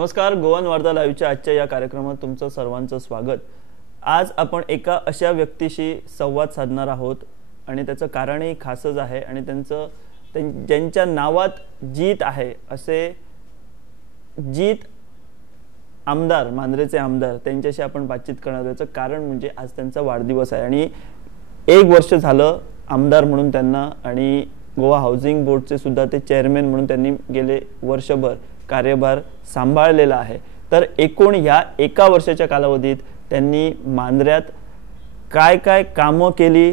नमस्कार, गोवन वार्ता लाईव्हच्या आजच्या या कार्यक्रमात तुमचं सर्वांचं स्वागत। आज आपण एका अशा व्यक्तीशी संवाद साधणार आहोत आणि त्याचं कारणही खासच आहे आणि ज्यांच्या नावात जीत आहे असे जीत आमदार, मांद्रेचे आमदार, त्यांच्याशी आपण बातचीत करणार। याचं कारण म्हणजे आज त्यांचा वाढदिवस आहे आणि 1 वर्ष झालं आमदार म्हणून त्यांना आणि गोवा हाऊसिंग बोर्डचे सुद्धा ते चेअरमॅन म्हणून त्यांनी गेले वर्षभर कार्यभार सांभाळलेला आहे। तर एकूण ह्या 1 वर्षाच्या कालावधीत त्यांनी मांद्र्यात काय काय कामं केली,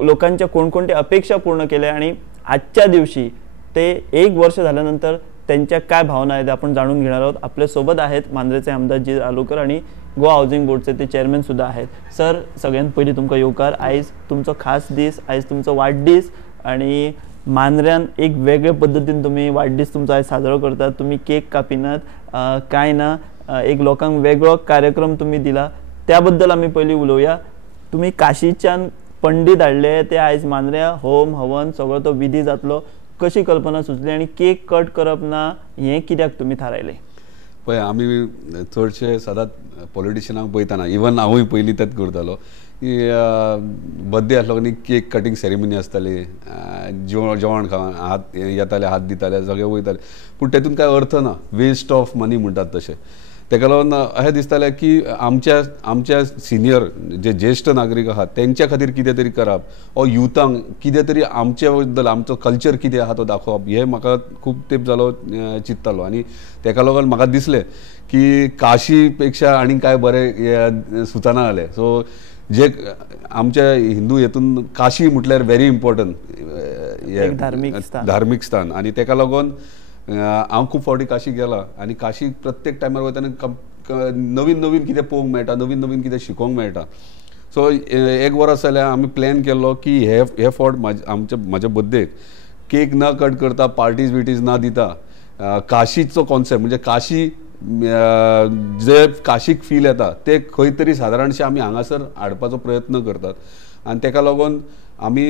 लोकांच्या कोणकोणत्या अपेक्षा पूर्ण केल्या आणि आजच्या दिवशी ते 1 वर्ष झाल्यानंतर त्यांच्या काय भावना आहेत आपण जाणून घेणार आहोत। आपल्या सोबत आहेत मांद्रेचे आमदार जीत आलूकर आणि गोवा हाऊसिंग बोर्डचे ते चेअरमॅन सुद्धा आहेत। सर, सगळ्यात पहिले तुमका येवकार। आयज तुमचो खास दीस, आयज तुमचो वाढदीस आणि मांद्र्यान एक वेगळ्या पद्धतीने तुम्ही वाढदीस तुमचा आज साजरा करतात। तुम्ही केक कापिनात, काय ना एक लोकांक वेगळो कार्यक्रम तुम्ही दिला, त्याबद्दल आम्ही पहिली उलोवया। तुम्ही काशीच्यान पंडित हाडले, ते आयज मांद्र्या होम हवन सगळो तो विधी जातलो, कशी कल्पना सुचली आणि केक कट करप ना हे कित्याक तुम्ही थारायले? पळय, आमी चडशे सदांच पॉलिटिशियनांक पळयतना, इवन हांवूय पयलीं तेंच करतालो की बर्थडे आसलो आनी केक कटिंग सेरेमनी आसताली, जेवण खावन हात येताले, हात दिताले, सगळे वयताले, पूण तेतून कांय अर्थ ना, वेस्ट ऑफ मनी म्हणटात तशें। तेका लागून अशें दिसतालें की आमच्या सिनियर जे ज्येष्ठ नागरीक आहात तेंच्या खातीर कितें तरी करप, ओ युथांक कितें तरी आमचे बद्दल आमचो कल्चर कितें आहा तो दाखोवप, हे म्हाका खूब तेंप जालो चिंत्तालो। आनी तेका लागून म्हाका दिसलें की काशी पेक्षा आनी काय बरें सुचना जालें। सो जे आमच्या हिंदू हेतून काशी म्हटल्यार व्हेरी इम्पॉर्टंट धार्मीक स्थान, आनी तेका लागून हांव खूब फावटी काशी गेला आणि काशी प्रत्येक टायमार वयतना नवीन नवीन कितें पळोवंक मेळटा, नवीन नवीन कितें शिकोवंक मेळटा। सो 1 वर्स जाल्यार आमी प्लॅन केल्लो की हे फावट म्हाज्या बर्थडेक केक न कट करता, पार्टीज बिटीज ना दिता, काशीचो कॉन्सेप्ट म्हणजे काशी जे काशीक फील येता ते खंय तरी सादारणशे आमी हांगासर हाडपाचो प्रयत्न करतात। आनी तेका लागून आमी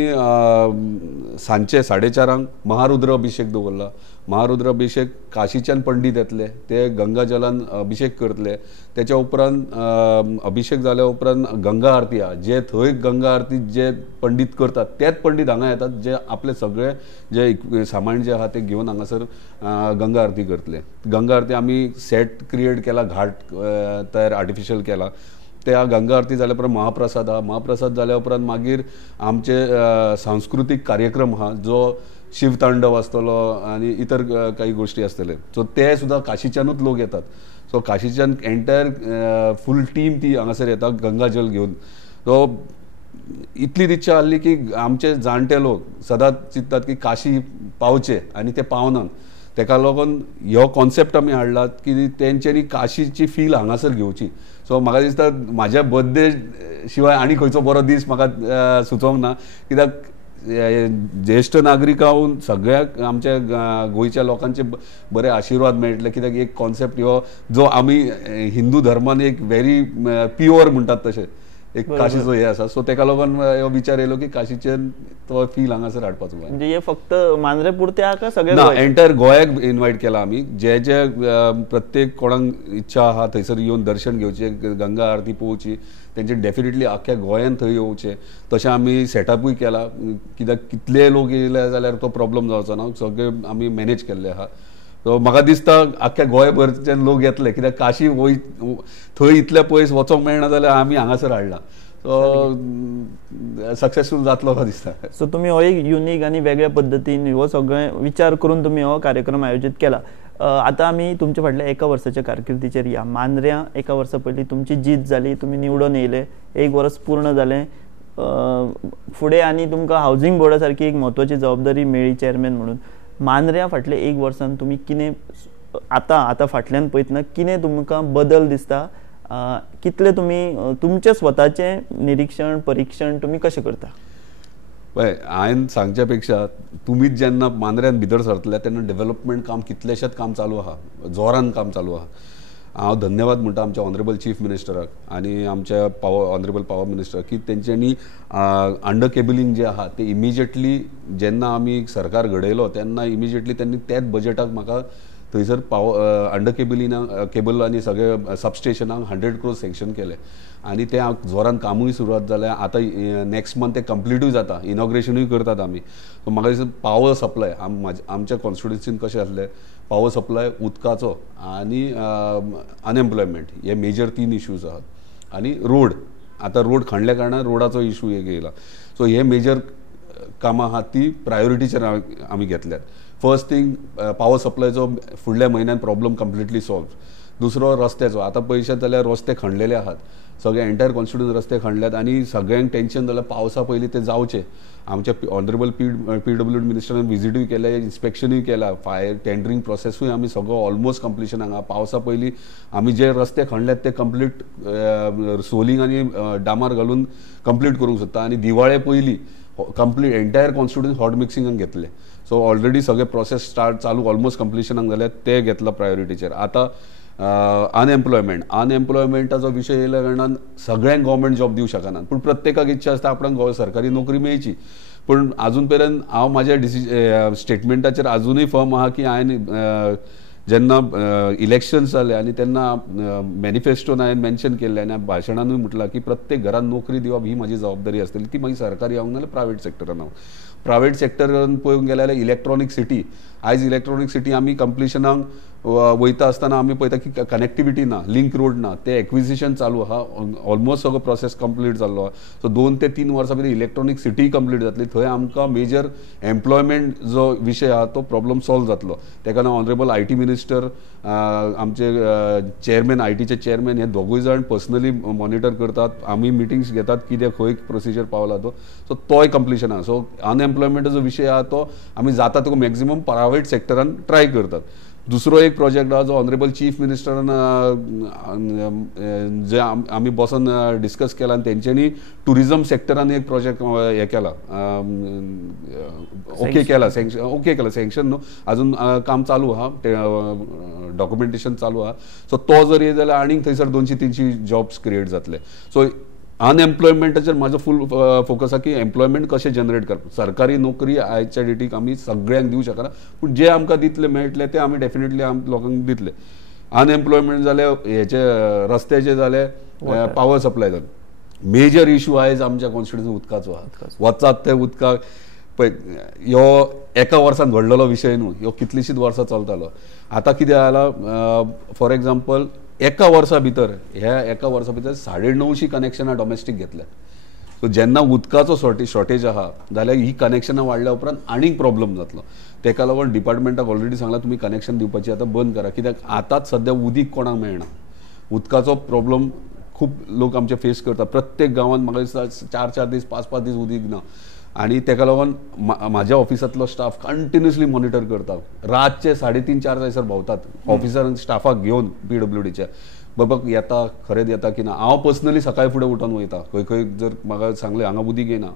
सांजचे 4:30 महारुद्र अभिषेक दवरला। महारुद्र अभिषेक काशीच्यान पंडित येतले, ते गंगा जलान अभिषेक करतले, त्याच्या उपरांत अभिषेक जाल्या उपरांत गंगा आरती आहा, जे थंय गंगा आरती जे पंडित करतात तेच पंडित हांगा येतात, जे आपले सगळे जे सामान जे आहा ते घेवन हांगासर गंगा आरती करतले। गंगा आरती आमी सेट क्रिएट केला, घाट तयार आर्टिफिशियल केला। त्या गंगा आरती जाल्या उपरांत महाप्रसाद आहा, महाप्रसाद जाल्या उपरांत मागीर आमचे सांस्कृतिक कार्यक्रम आहा, जो शिवतांडव आसतलो आणि इतर काही गोष्टी आसतले। सो ते सुद्धा काशीच्यानूच लोक येतात। सो काशीच्यान एंटायर फूल टीम ती हांगासर येता गंगाजल घेवन। सो इतली इच्छा आसली की आमचे जाणटे लोक सदांच चिंततात की काशी पावचे आणि ते पावनात। तेका लागून ह्यो कॉन्सेप्ट आमी हाडलात की तेंच्यांनी काशीची फील हांगासर घेवची। सो म्हाका दिसता म्हाज्या बर्थडे शिवाय आनी खंयचो बरो दीस म्हाका सुचोवंक ना, कित्याक ज्येष्ठ नागरिकांक सगळ्याक आमच्या गोंयच्या लोकांचे बरे आशिर्वाद मेळटले, कित्याक एक कॉन्सेप्ट ह्यो जो आमी हिंदू धर्मान एक व्हेरी प्युअर म्हणटात तशें एक काशीचो हे आसा। सो तेका लागून हो विचार येयलो की काशीचे तो फील हांगासर हाडपाचो। म्हणजे हे फक्त मांद्रे पुरते आहा का सगळे? ना, एंटायर गोंयाक इन्वायट केला आमी। जे जे प्रत्येक कोणाक इच्छा आहा थंयसर येवन दर्शन घेवचे, गंगा आरती पळोवची, तेंचे डेफिनेटली आख्ख्या गोंयान थंय येवचे, तशें आमी सेटअपूय केला। कित्याक कितले लोक येयले जाल्यार तो प्रॉब्लम जावचो ना, सगळे आमी मॅनेज केल्ले आहा। सो म्हाका दिसता आख्ख्या गोंयभरच्यान लोक येतले, कित्याक काशी थंय इतले पयस वचोंक मेळना जाल्यार आमी हांगासर हाडला। सो सक्सेसफूल जातलो असो दिसता। सो तुम्ही हो एक युनिक आणि वेगळ्या पद्धतीने हो सगळे विचार करून तुम्ही हो कार्यक्रम आयोजित केला। आता आम्ही तुमच्या फाटल्या 1 वर्षाच्या कारकिर्दीचेर या। मांद्र्या 1 वर्सा पयलीं तुमची जीत जाली, तुम्ही निवडून येयले, 1 वर्स पूर्ण जालें, फुडें आनी तुमकां हाऊसिंग बोर्डा सारकी एक म्हत्वाची जबाबदारी मेळ्ळी चेअरमॅन म्हणून। मांद्र्या फाटले 1 वर्सान तुम्ही कितें आता फाटल्यान पळयतना कितें तुमकां बदल दिसता? कितले तुम्ही तुमचे स्वताचे निरीक्षण परीक्षण तुम्ही कशें करता? पळय, हांवें सांगच्या पेक्षा तुमीच जेन्ना मांद्र्यान भितर सरतले तेन्ना डेव्हलपमेंट काम कितलेशेच काम चालू आहा, जोरान काम चालू आहा। हांव धन्यवाद म्हणटा आमच्या ऑनरेबल चीफ मिनिस्टराक आणि आमच्या ऑनरेबल पावर मिनिस्टर की तेंच्यांनी अंडर केबलिंग जे आहा ते इमिजिएटली जेन्ना आमी सरकार घडयलो तेन्ना इमिजिएटली त्यांनी त्याच बजेटाक म्हाका थंयसर अंडर केबल आनी सगळे सबस्टेशनाक 100 crores सँक्शन केले आनी ते जोरान कामूय सुरवात जाल्या. आतां नेक्स्ट मंथ ते कंप्लीटूय जाता, इनॉग्रेशनूय करतात आमी. सो म्हाका दिसता पावर सप्लाय आमच्या कॉन्स्टिट्युन्सीन कशें आसलें, पावर सप्लाय, उदकाचो आनी अनएम्प्लॉयमेंट हे मेजर 3 इश्यूज आहात. आनी रोड, आतां रोड खणल्या कारणान रोडाचो इश्यू एक येयला. सो हे मेजर कामां आहात ती प्रायोरिटीचेर आमी घेतल्यात. फर्स्ट थिंग पावर सप्लायचो फुडल्या म्हयन्यान प्रॉब्लम कंप्लिटली सॉल्व. दुसरो रस्त्याचो, आतां पळयशात जाल्यार रस्ते खणलेले आहात, सगळे एंटायर कॉन्स्टिट्युन्सी रस्ते खणल्यात आनी सगळ्यांक टेन्शन जाल्यार पावसा पयलीं ते जावचे. आमच्या ऑनरेबल PWD मिनिस्टरान विजिटूय केले, इन्स्पेक्शनूय केला, टेंडरींग प्रोसेसूय आमी सगळो ऑलमोस्ट कंप्लिशन हांगा. पावसा पयलीं आमी जे रस्ते खणल्यात ते कंप्लीट सोलिंग आनी डामार घालून कंप्लीट करूंक सोदता आनी दिवाळे पयलीं कंप्लीट एंटायर कॉन्स्टिट्युन्सी हॉट मिक्सिंगाक घेतले. सो ऑलरेडी सगळे प्रोसेस चालू ऑलमोस्ट कंप्लिशनाक जाल्यात, ते घेतला प्रायोरिटीचेर. आतां अनएम्प्लॉयमेंटाचो विशय येयल्या कारणान सगळ्यांक गव्हर्मेंट जॉब दिवंक शकनात, पूण प्रत्येकाक इच्छा आसता आपणाक सरकारी नोकरी मेळची. पूण आजून पर्यंत हांव म्हाज्या स्टेटमेंटाचेर आजुनूय फर्म आहा की हांवें जेन्ना इलेक्शन्स जाले आनी तेन्ना मॅनिफेस्टोन हांवें मेन्शन केल्लें आनी भाशणानूय म्हटलां की प्रत्येक घरान नोकरी दिवप ही म्हाजी जबाबदारी आसतली. ती मागीर सरकारी हांव नाजाल्यार प्रायवेट सेक्टरान हांव. प्रायवेट सेक्टरान पळोवंक गेले जाल्यार इलेक्ट्रॉनीक सिटी, आयज इलेक्ट्रॉनीक सिटी आमी कंप्लिशनाक वयता आसतना आमी पळयता की कनेक्टिविटी ना, लिंक रोड ना, ते एक्विजिशन चालू आहा. ऑलमोस्ट सगळो प्रोसेस कंप्लीट जाल्लो आहा. सो 2 ते 3 वर्सां भितर इलेक्ट्रॉनीक सिटी कंप्लीट जातली. थंय आमकां मेजर एम्प्लॉयमेंट जो विशय आहा तो प्रॉब्लम सॉल्व जातलो. तेका लागून ऑनरेबल IT मिनिस्टर, आमचे चेअरमॅन, ITचे चेअरमॅन, हे दोगूय जाण पर्सनली मॉनिटर करतात. आमी मिटिंग्स घेतात कितें खंय प्रोसिजर पावला तो. सो तोय कंप्लिशन आहा. सो अनएम्प्लॉयमेंटाचो विशय आहा तो आमी जाता तो मॅक्झिमम प्रायवेट सेक्टरान ट्राय करतात. दुसरो एक प्रोजेक्ट आहा जो ऑनरेबल चीफ मिनिस्टरान जे आमी बसून डिस्कस केला आनी तेंच्यांनी टुरिझम सेक्टरान एक प्रोजेक्ट हे केला, ओके केला, सँक्शन न्हू, अजून काम चालू आहा, डॉक्युमेंटेशन चालू आहा. सो तो जर येत जाल्यार आनीक थंयसर 200-300 जॉब्स क्रिएट जातले. सो अनएम्प्लॉयमेंटाचेर म्हाजो फूल फोकस आहा की एम्प्लॉयमेंट कशें जनरेट करप. सरकारी नोकरी आयच्या डेटीक आमी सगळ्यांक दिवंक शकना, पूण जे आमकां दितले मेळटले ते आमी डेफिनेटली लोकांक दितले. अनएम्प्लॉयमेंट जाले, हेचे रस्त्याचे जाले, पावर सप्लाय जाले. मेजर इश्यू आयज आमच्या कॉन्स्टिट्युन्सी उदकाचो आहा. वचात ते उदकाक पळय, ह्यो एका वर्सान घडलेलो विशय न्हू, ह्यो कितलींशींच वर्सां चलतालो. आतां कितें जाला, फॉर एग्जाम्पल एका वर्सा भितर 950 कनेक्शनां डॉमेस्टीक घेतल्यात. सो जेन्ना उदकाचो शॉर्टेज आहा जाल्यार ही कनेक्शनां वाडल्या उपरांत आनीक प्रॉब्लम जातलो. तेका लागून डिपार्टमेंटाक ऑलरेडी सांगला तुमी कनेक्शन दिवपाची आतां बंद करा, कित्याक आतांच सद्या उदीक कोणाक मेळना. उदकाचो प्रॉब्लम खूब लोक आमचे फेस करता. प्रत्येक गांवांत म्हाका दिसता 4-4 दीस 5-5 दीस उदीक ना. आनी तेका लागून म्हाज्या ऑफिसांतलो स्टाफ कंटिन्युअसली मॉनिटर करता. रातचे 3:30-4 जायसर भोंवतात ऑफिसरान स्टाफाक घेवन PWDच्या. बाबा येता, खरेंच येता की ना. हांव पर्सनली सकाळी फुडें उठोन वयता. खंय जर म्हाका सांगलें हांगा उदीक येना,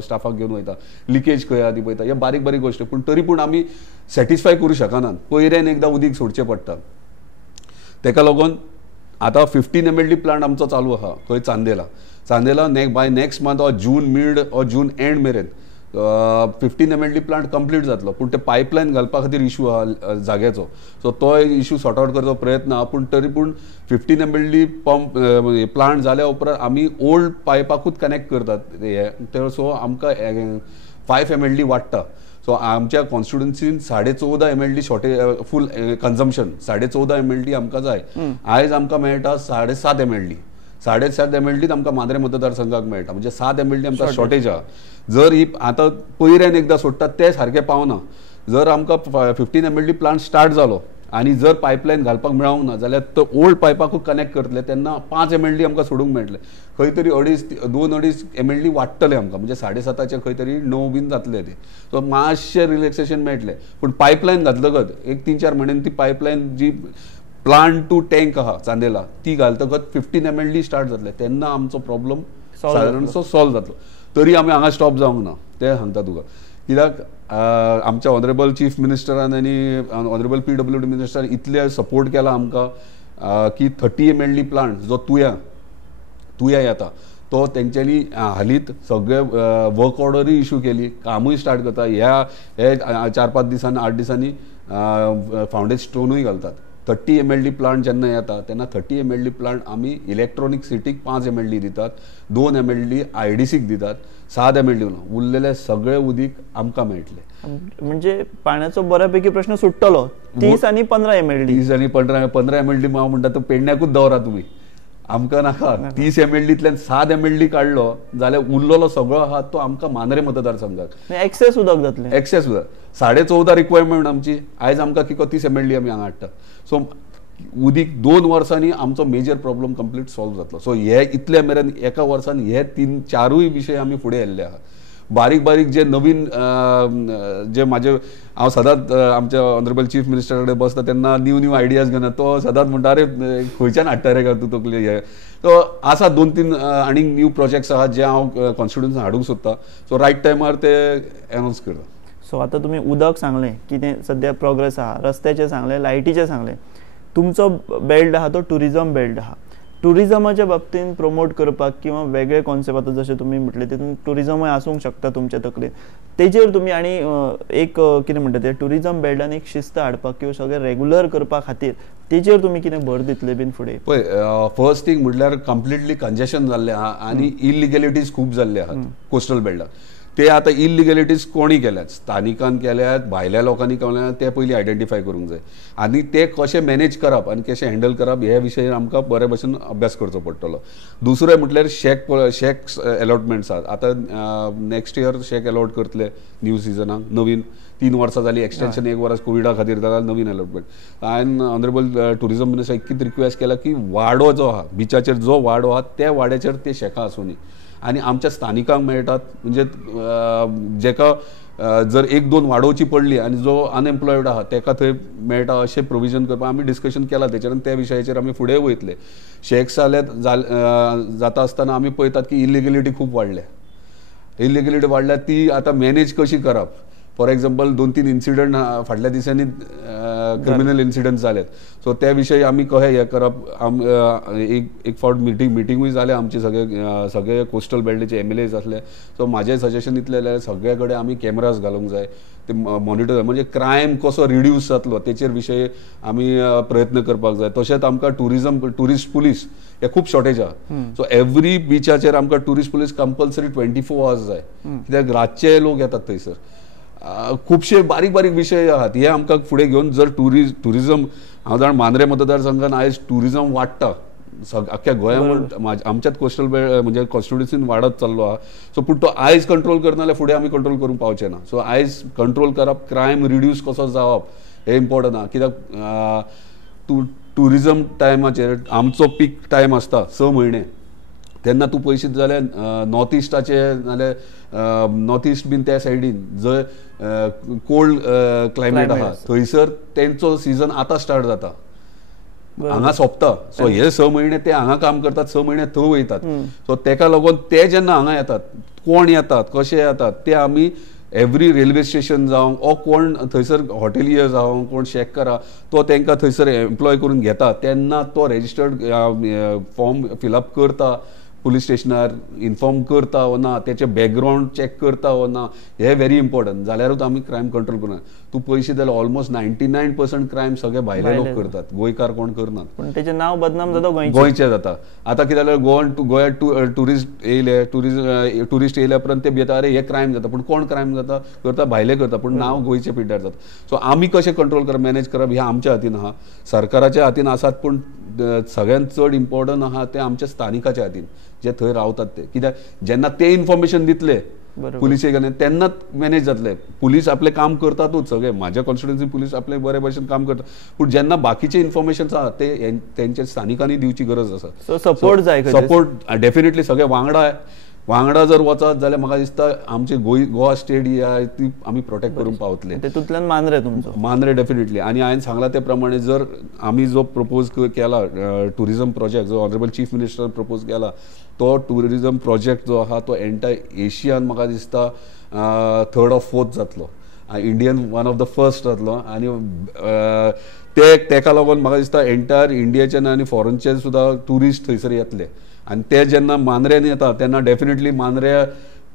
स्टाफाक घेवन वयता. लिकेज खंय आहा ती पळयता. हे बारीक बारीक गोश्टी, पूण तरी पूण आमी सॅटिस्फाय करूं शकनात. पयरेन एकदां उदीक सोडचें पडटा. तेका लागून आतां 15 MLD प्लांट आमचो चालू आहा खंय चांदेला. By next month or June mid or June end मेरेन 15 MLD प्लांट कंप्लीट जातलो. पूण ते पायपलायन घालपा खातीर इश्यू आहा जाग्याचो. सो तो इश्यू सॉर्ट आउट करचो प्रयत्न आहा. पूण तरी पूण 15 MLD पंप प्लांट जाल्या उपरांत आमी ओल्ड पायपाकूच कनेक्ट करतात. सो आमकां 5 MLD वाडटा. सो आमच्या कॉन्स्टिट्युन्सीन 14.5 MLD शॉर्टेज, फूल कन्झम्पशन 14.5 MLD आमकां जाय. आयज आमकां मेळटा 7.5 MLD. 7.5 MLD आमकां मांद्रे मतदारसंघाक मेळटा. म्हणजे 7 MLD आमकां शॉर्टेज आहा. जर ही आतां पयऱ्यान एकदां सोडटात ते सारकें पावना. जर आमकां 15 MLD प्लांट स्टार्ट जालो आनी जर पायपलायन घालपाक मेळोंक ना जाल्यार तो ओल्ड पायपाकूच कनेक्ट करतले तेन्ना 5 MLD आमकां सोडूंक मेळटले. खंय तरी 2.5 MLD वाडटले आमकां. म्हणजे 7.5चे खंय तरी 9 बीन जातले ते. सो मातशें रिलॅक्सेशन मेळटलें. पूण पायपलायन घातलगत एक 3-4 म्हयन्यान ती पायपलायन जी प्लांट टू टँक आहा चांदेला ती घालतगत 15 MLD स्टार्ट जातले तेन्ना आमचो प्रॉब्लम सादारणसो सॉल्व जातलो. तरी आमी हांगा स्टॉप जावंक ना ते सांगता तुका. कित्याक आमच्या ऑनरेबल चीफ मिनिस्टरान आनी ऑनरेबल PWD मिनिस्टरान इतले सपोर्ट केला आमकां की 30 MLD प्लांट जो तुया येता तो तेंच्यांनी हालींच सगळे वर्क ऑर्डरूय इश्यू केली, कामूय स्टार्ट करता. हे 4-5 दिसांनी 8 दिसांनी फावंडेशन स्टोनूय घालतात. 30 mld प्लांट जेन्ना येता तेन्ना 30 mld प्लांट आमी इलेक्ट्रॉनिक सिटीक 5 mld दितात, 2 mld IDCक दितात, 7 mld उरलेले सगळे उदीक आमकां मेळटले. म्हणजे पाण्याचो बऱ्यापैकी प्रश्न सुट्टलो. 30 आणि 15 mld. 30 आणि 15 mld हांव म्हणटा तो पेडण्याकूच दवरा तुमी, आमकां नाका. 30 mldतल्यान 7 mld काडलो जाल्यार उरलेलो सगळो आहा तो आमकां मांद्रे मतदारसंघाक एक्सेस उदक जातलें. एक्सेस उदक 14.5 रिक्वायरमेंट आमची. आयज आमकां किको 30 mld आमी हांगा हाडटा. सो उदीक 2 वर्सांनी आमचो मेजर प्रॉब्लम कंप्लीट सॉल्व जातलो. सो हे इतले मेरेन एका वर्सान हे 3-4 विशय आमी फुडें व्हेल्ले आहा. बारीक बारीक जे नवीन जे माझे हांव सदांच आमच्या ऑनरेबल चीफ मिनिस्टरा कडेन बसता तेन्ना न्यू आयडियाज घेवन तो सदांच म्हणटा अरे खंयच्यान हाडटा रे तूं तकले हे. तो आसा 2-3 आनी न्यू प्रोजेक्ट्स आहात जे हांव कॉन्स्टिट्युन्सीन हाडूंक सोदता. सो रायट टायमार ते अनावन्स करता. सो आतां तुमी उदक सांगलें, कितें सद्या प्रोग्रेस आहा, रस्त्याचें सांगलें, लायटीचें सांगलें. तुमचो बेल्ट आहा तो टुरिजम बेल्ट आहा. टुरिजमाच्या बाबतीन प्रमोट करपाक किंवा वेगळे कॉन्सेप्ट आतां जशें तुमी म्हटलें तितून टुरिजमूय आसूंक शकता तुमचे तकलेन. तेजेर तुमी आनी एक कितें म्हणटा ते टुरिजम बेल्टान एक शिस्त हाडपाक किंवा सगळें रेग्युलर करपा खातीर तेजेर तुमी कितें भर दितले बीन फुडें? पळय, फर्स्ट थिंग म्हटल्यार कंप्लिटली कंजेशन जाल्लें आहा आनी इलिगॅलिटीज खूब जाल्ले आहात कोस्टल बेल्टाक. ते आतां इलिगॅलिटीज कोणी केल्यात, स्थानिकान केल्यात, भायल्या लोकांनी केल्यात, ते पयलीं आयडेंटिफाय करूंक जाय. आनी ते कशें मॅनेज करप आनी कशें हँडल करप हे विशय आमकां बरे भशेन अभ्यास करचो पडटलो. दुसरें म्हटल्यार शेक अलॉटमेंट्स आहात. आतां नेक्स्ट इयर शेक अलॉट करतले न्यू सिजनाक. नवीन 3 वर्सां जाली, एक्सटेन्शन 1 वर्स कोविडा खातीर जाल्यार नवीन अलॉटमेंट. हांवें ऑनरेबल टुरिजम मिनिस्टर इतकीच रिक्वेस्ट केला की वाडो जो आहा, बिचाचेर जो वाडो आहा त्या वाड्याचेर ते शेकां आसूं. आणि आमच्या स्थानिकांक मेळटात, म्हणजे जेका जर 1-2 वाडोवची पडली आणि जो अनएम्प्लॉयड आहा तेका थंय मेळटा अशें प्रोविजन करपाक आमी डिस्कशन केलां तेचेर आनी त्या विशयाचेर आमी फुडें वयतले. शेक्स जाता आसतना आमी पळयतात की इलिगॅलिटी खूब वाडल्या. इलिगॅलिटी वाडल्या ती आतां मॅनेज कशी करप. फॉर एक्झाम्पल 2-3 इन्सिडंट फाटल्या दिसांनी क्रिमिनल इन्सिडंट जालेत. सो त्या विशयी आमी कशें हें करप. एक फावट मिटिंगूय जालें आमचे सगळे कोस्टल बेल्टीचे MLAs आसले. सो म्हाजें सजेशन इतलें जाल्यार सगळे कडेन आमी कॅमेराज घालूंक जाय, ते मॉनिटर म्हणजे क्रायम कसो रिड्यूस जातलो तेचेर विशय आमी प्रयत्न करपाक जाय. तशेंच आमकां टुरिस्ट पुलीस हे खूब शॉर्टेज आहा. सो एवरी बिचाचेर आमकां टुरिस्ट पुलीस कंपल्सरी 24 hours जाय, कित्याक रातचे लोक येतात थंयसर. खुबशे बारीक बारीक विशय आहात हे आमकां फुडें घेवन जर टुरिजम हांव जाण मांद्रे मतदारसंघान आयज टुरिजम वाडटा अख्ख्या गोंयांत, आमच्याच कोस्टल म्हणजे कॉन्स्टिट्युन्सीन वाडत चाललो आहा. सो पूण तो आयज कंट्रोल करना जाल्यार फुडें आमी कंट्रोल करूंक पावचे ना. सो आयज कंट्रोल करप, क्रायम रिड्यूस कसो जावप हे इम्पॉर्टंट आहा. कित्याक टुरिजम टायमाचेर आमचो पीक टायम आसता 6 म्हयने, तेन्ना तूं पळयशीत जाल्यार नॉर्थ इस्टाचे नाल्यार नॉर्थ इस्ट बीन त्या सायडीन जंय कोल्ड क्लायमेट आहा थंयसर तेंचो सिजन आतां स्टार्ट जाता, हांगा सोंपता. सो हे 6 म्हयने ते हांगा काम करतात, 6 म्हयने थंय वयतात. सो तेका लागून ते जेन्ना हांगा येतात, कोण येतात, कशे येतात ते आमी एवरी रेल्वे स्टेशन जावं ओ कोण थंयसर हॉटेलियर जावं कोण शेककार आहा तो तांकां थंयसर एम्प्लॉय करून घेता तेन्ना तो रेजिस्टर्ड फॉर्म फिलअप करता, पुलीस स्टेशनार इन्फॉर्म करता वो ना, तेचे बॅकग्रावंड चॅक करता वो ना, हे व्हेरी इम्पॉर्टंट. जाल्यारूच आमी क्रायम कंट्रोल करना. तू पयशे जाल्यार ऑलमोस्ट 99% क्रायम सगळे भायले लोक करतात, गोंयकार कोण करनात. पण तेचें नांव बदनाम जाता गोंयचे जाता. आतां कितें जाल्यार गोंयांत टुरिस्ट येयल्या उपरांत ते भियेता अरे हे क्रायम जाता, पूण कोण क्रायम जाता करता भायले करता, पूण नांव गोंयचे पिड्ड्यार जाता. सो आमी कशें कंट्रोल करप, मॅनेज करप हे आमच्या हातीन आहा, सरकाराच्या हातीन आसात, पूण सगळ्यांत चड इम्पॉर्टंट आहा ते आमच्या स्थानिकाच्या हातीन जे थंय रावतात ते. कित्याक जेन्ना ते इन्फॉर्मेशन दितले पुलिसेक तेन्नाच मॅनेज जातले. पुलीस आपलें काम करतातूच सगळे, म्हाज्या कॉन्स्टिट्युन्सी पुलीस आपलें बरे भशेन काम करता, पूण जेन्ना बाकीचे इन्फॉर्मेशन आहा ते तेंच्या स्थानिकांनी दिवची गरज आसा. सो सपोर्ट जाय, सपोर्ट डेफिनेटली सगळे वांगडा जर वचत जाल्यार म्हाका दिसता आमची गोवा स्टेट ही आहा ती आमी प्रोटेक्ट करून पावतले. तेतूंतल्यान मांद्रे तुमचो मांद्रे डेफिनेटली. आनी हांवें सांगला ते प्रमाणे जर आमी जो प्रपोज केला टुरिजम प्रोजेक्ट जो ऑनरेबल चीफ मिनिस्टरान प्रपोज केला तो टुरिजम प्रोजेक्ट जो आहा तो एंटायर एशियान म्हाका दिसता 3rd or 4th जातलो, Indian one of the first जातलो. आनी तेका लागून म्हाका दिसता एंटायर इंडियाचे आनी फॉरेनचे सुद्दां टुरिस्ट थंयसर येतले. आनी ते जेन्ना मांद्रेन येता तेन्ना डेफिनेटली मांद्रे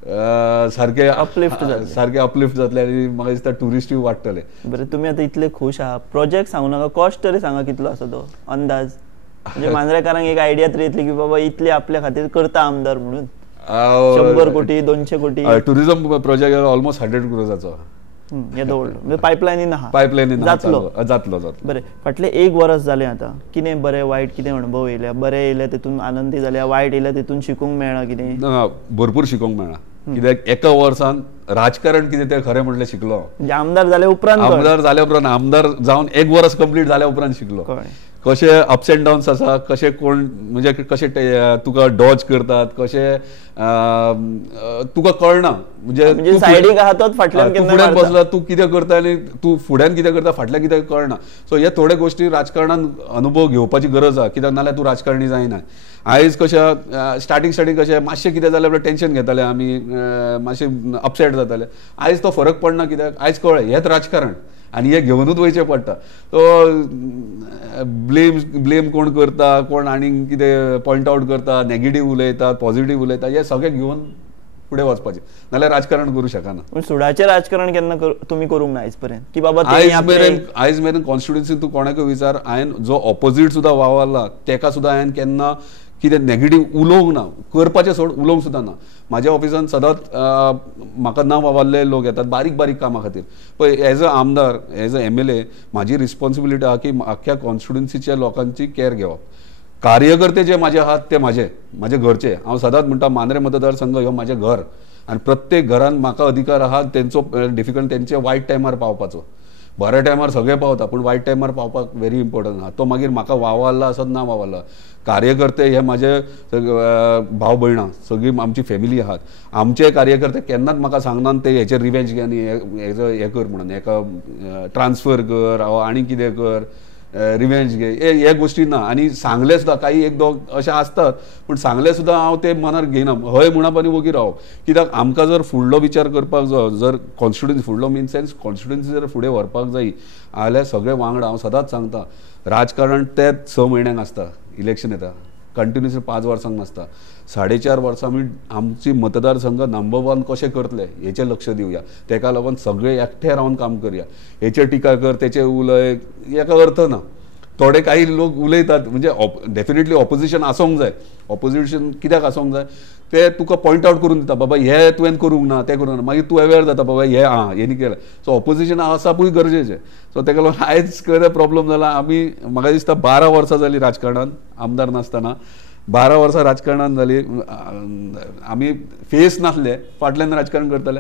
सारखे Uplift जातले. सारखे अपलिफ्ट जातले आनी म्हाका दिसता टुरिस्टूय वाडटले. बरें, तुम्ही आता इतले खुश आहात, प्रोजेक्ट सांगू नका, कॉस्ट तरी सांगा कितलो आसा तो अंदाज, म्हणजे मांद्रेकारांक एक आयडिया तरी येतली की बाबा इतले आपल्या खातीर करता आमदार म्हणून. 100 कोटी 200 कोटी टुरिझम प्रोजेक्ट ऑलमोस्ट 100 क्रोजाचो येदो व्हडलो, म्हणजे पायपलायनीन आहा. पायपलायनीन जातलो. जातलो. बरें, फाटले 1 वर्स जालें आतां, कितें बरें वायट कितें अनुभव येयल्या? बरें येयल्या तितून आनंदी जाल्या, वायट येयल्या तितून शिकूंक मेळ्ळा कितें? भरपूर शिकोंक मेळ्ळा. कित्याक एका वर्सान राजकारण कितें तें खरें म्हटलें शिकलो. म्हणजे आमदार जाल्या उपरांत आमदार जाल्या उपरांत, आमदार जावन 1 वर्स कंप्लीट जाल्या उपरांत शिकलो. कशे अप्स एंड डाउन्स आसा, कशे कोण म्हणजे कशे तुका डॉज करतात, कशे तुका कळना. म्हणजे सायडीक आहा तोच फाटल्यान केन्ना फुड्यान बसला, तू कितें करता आनी तू फुड्यान कितें करता, फाटल्यान कितें कळना. सो हे थोडे गोश्टी राजकारणान अनुभव घेवपाची गरज आहा, कित्याक नाल्यार तू राजकारणी जायना. आयज कशें स्टार्टींग कशें मातशें कितें जालें जाल्यार टेन्शन घेताले आमी, मातशें अपसेट जाताले. आयज तो फरक पडना, कित्याक आयज कळ्ळें हेंच राजकारण आनी हे घेवनूच वयचें पडटा. सो ब्लेम कोण करता, कोण आनीक कितें पॉयंट आवट करता, नेगेटीव उलयतात, पॉझिटीव उलयतात, हे सगळें घेवन फुडें वचपाचें, नाल्यार राजकारण करूं शकना. सुडाचें राजकारण केन्ना तुमी करूंक ना आयज पर्यंत की बाबा आयज मेरेन कॉन्स्टिट्युन्सीन तूं कोणाकय विचार, हांवें जो ऑपोजीट सुद्दां वावरला तेका सुद्दां हांवें केन्ना कितें नेगेटीव उलोवंक ना, करपाचें सोड, उलोवंक सुद्दां ना. म्हाज्या ऑफिसान सदांच म्हाका ना वावरले लोक येतात बारीक बारीक कामां खातीर. पळय, एज अ आमदार, एज अ MLA म्हाजी रिस्पॉन्सिबिलिटी आहा की आख्या कॉन्स्टिट्युन्सीच्या लोकांची कॅर घेवप. कार्यकर्ते जे म्हाजे आहात ते म्हाजे घरचे. हांव सदांच म्हणटा मांद्रे मतदारसंघ ह्यो म्हाजें घर, आनी प्रत्येक घरान म्हाका अधिकार आहा तेंचो डिफिकल्ट तेंचे वायट टायमार पावपाचो. बऱ्या टायमार सगळे पावता, पूण वायट टायमार पावपाक व्हेरी इम्पॉर्टंट आहा. तो मागीर म्हाका वावरला आसत ना वावरला, कार्यकर्ते हे म्हाजे भाव भयणां, सगळी आमची फॅमिली आहात. आमचे कार्यकर्ते केन्नाच म्हाका सांगनात ते हेचेर रिवेंज घे आनी हें कर म्हणून, हेका ट्रान्सफर कर, आनी कितें कर, रिवेंज घे, हे गोश्टी ना. आनी सांगले सुद्दां काही एक दोग अशें आसतात, पूण सांगले सुद्दां हांव ते मनार घेयना. हय म्हणप आनी वोगी रावप. कित्याक आमकां जर फुडलो विचार करपाक जाय, जर कॉन्स्टिट्युन्सी फुडलो मीन सेन्स कॉन्स्टिट्युन्सी जर फुडें व्हरपाक जाय जाल्यार सगळे वांगडा, हांव सदांच सांगता, राजकारण तेच 6 म्हयन्यांक आसता, इलेक्शन येता, कंटिन्युअसली 5 वर्सांक नासता. 4.5 वर्सां आमी आमची मतदारसंघ नंबर 1 कशें करतले हेचेर लक्ष दिवया. तेका लागून सगळे एकठे रावन काम करया. हेचेर टिका कर, तेचे उलय, हेका अर्थ ना. थोडे काही लोक उलयतात, म्हणजे डेफिनेटली ऑपोजिशन आसूंक जाय. ऑपोजिशन कित्याक आसूंक जाय ते तुका पॉयंट आवट करून दिता, बाबा हे तुवें करूंक ना, तें करूंक ना, मागीर तूं अवेअर जाता, बाबा हे हेणी केलें. सो ऑपोजिशन आसापूय गरजेचें. सो तेका लागून आयज कितें प्रॉब्लेम जाला, आमी म्हाका दिसता 12 वर्सां जालीं राजकारणांत, आमदार नासतना 12 वर्सां राजकारणांत जालीं. आमी फेस नासले, फाटल्यान राजकारण करताले,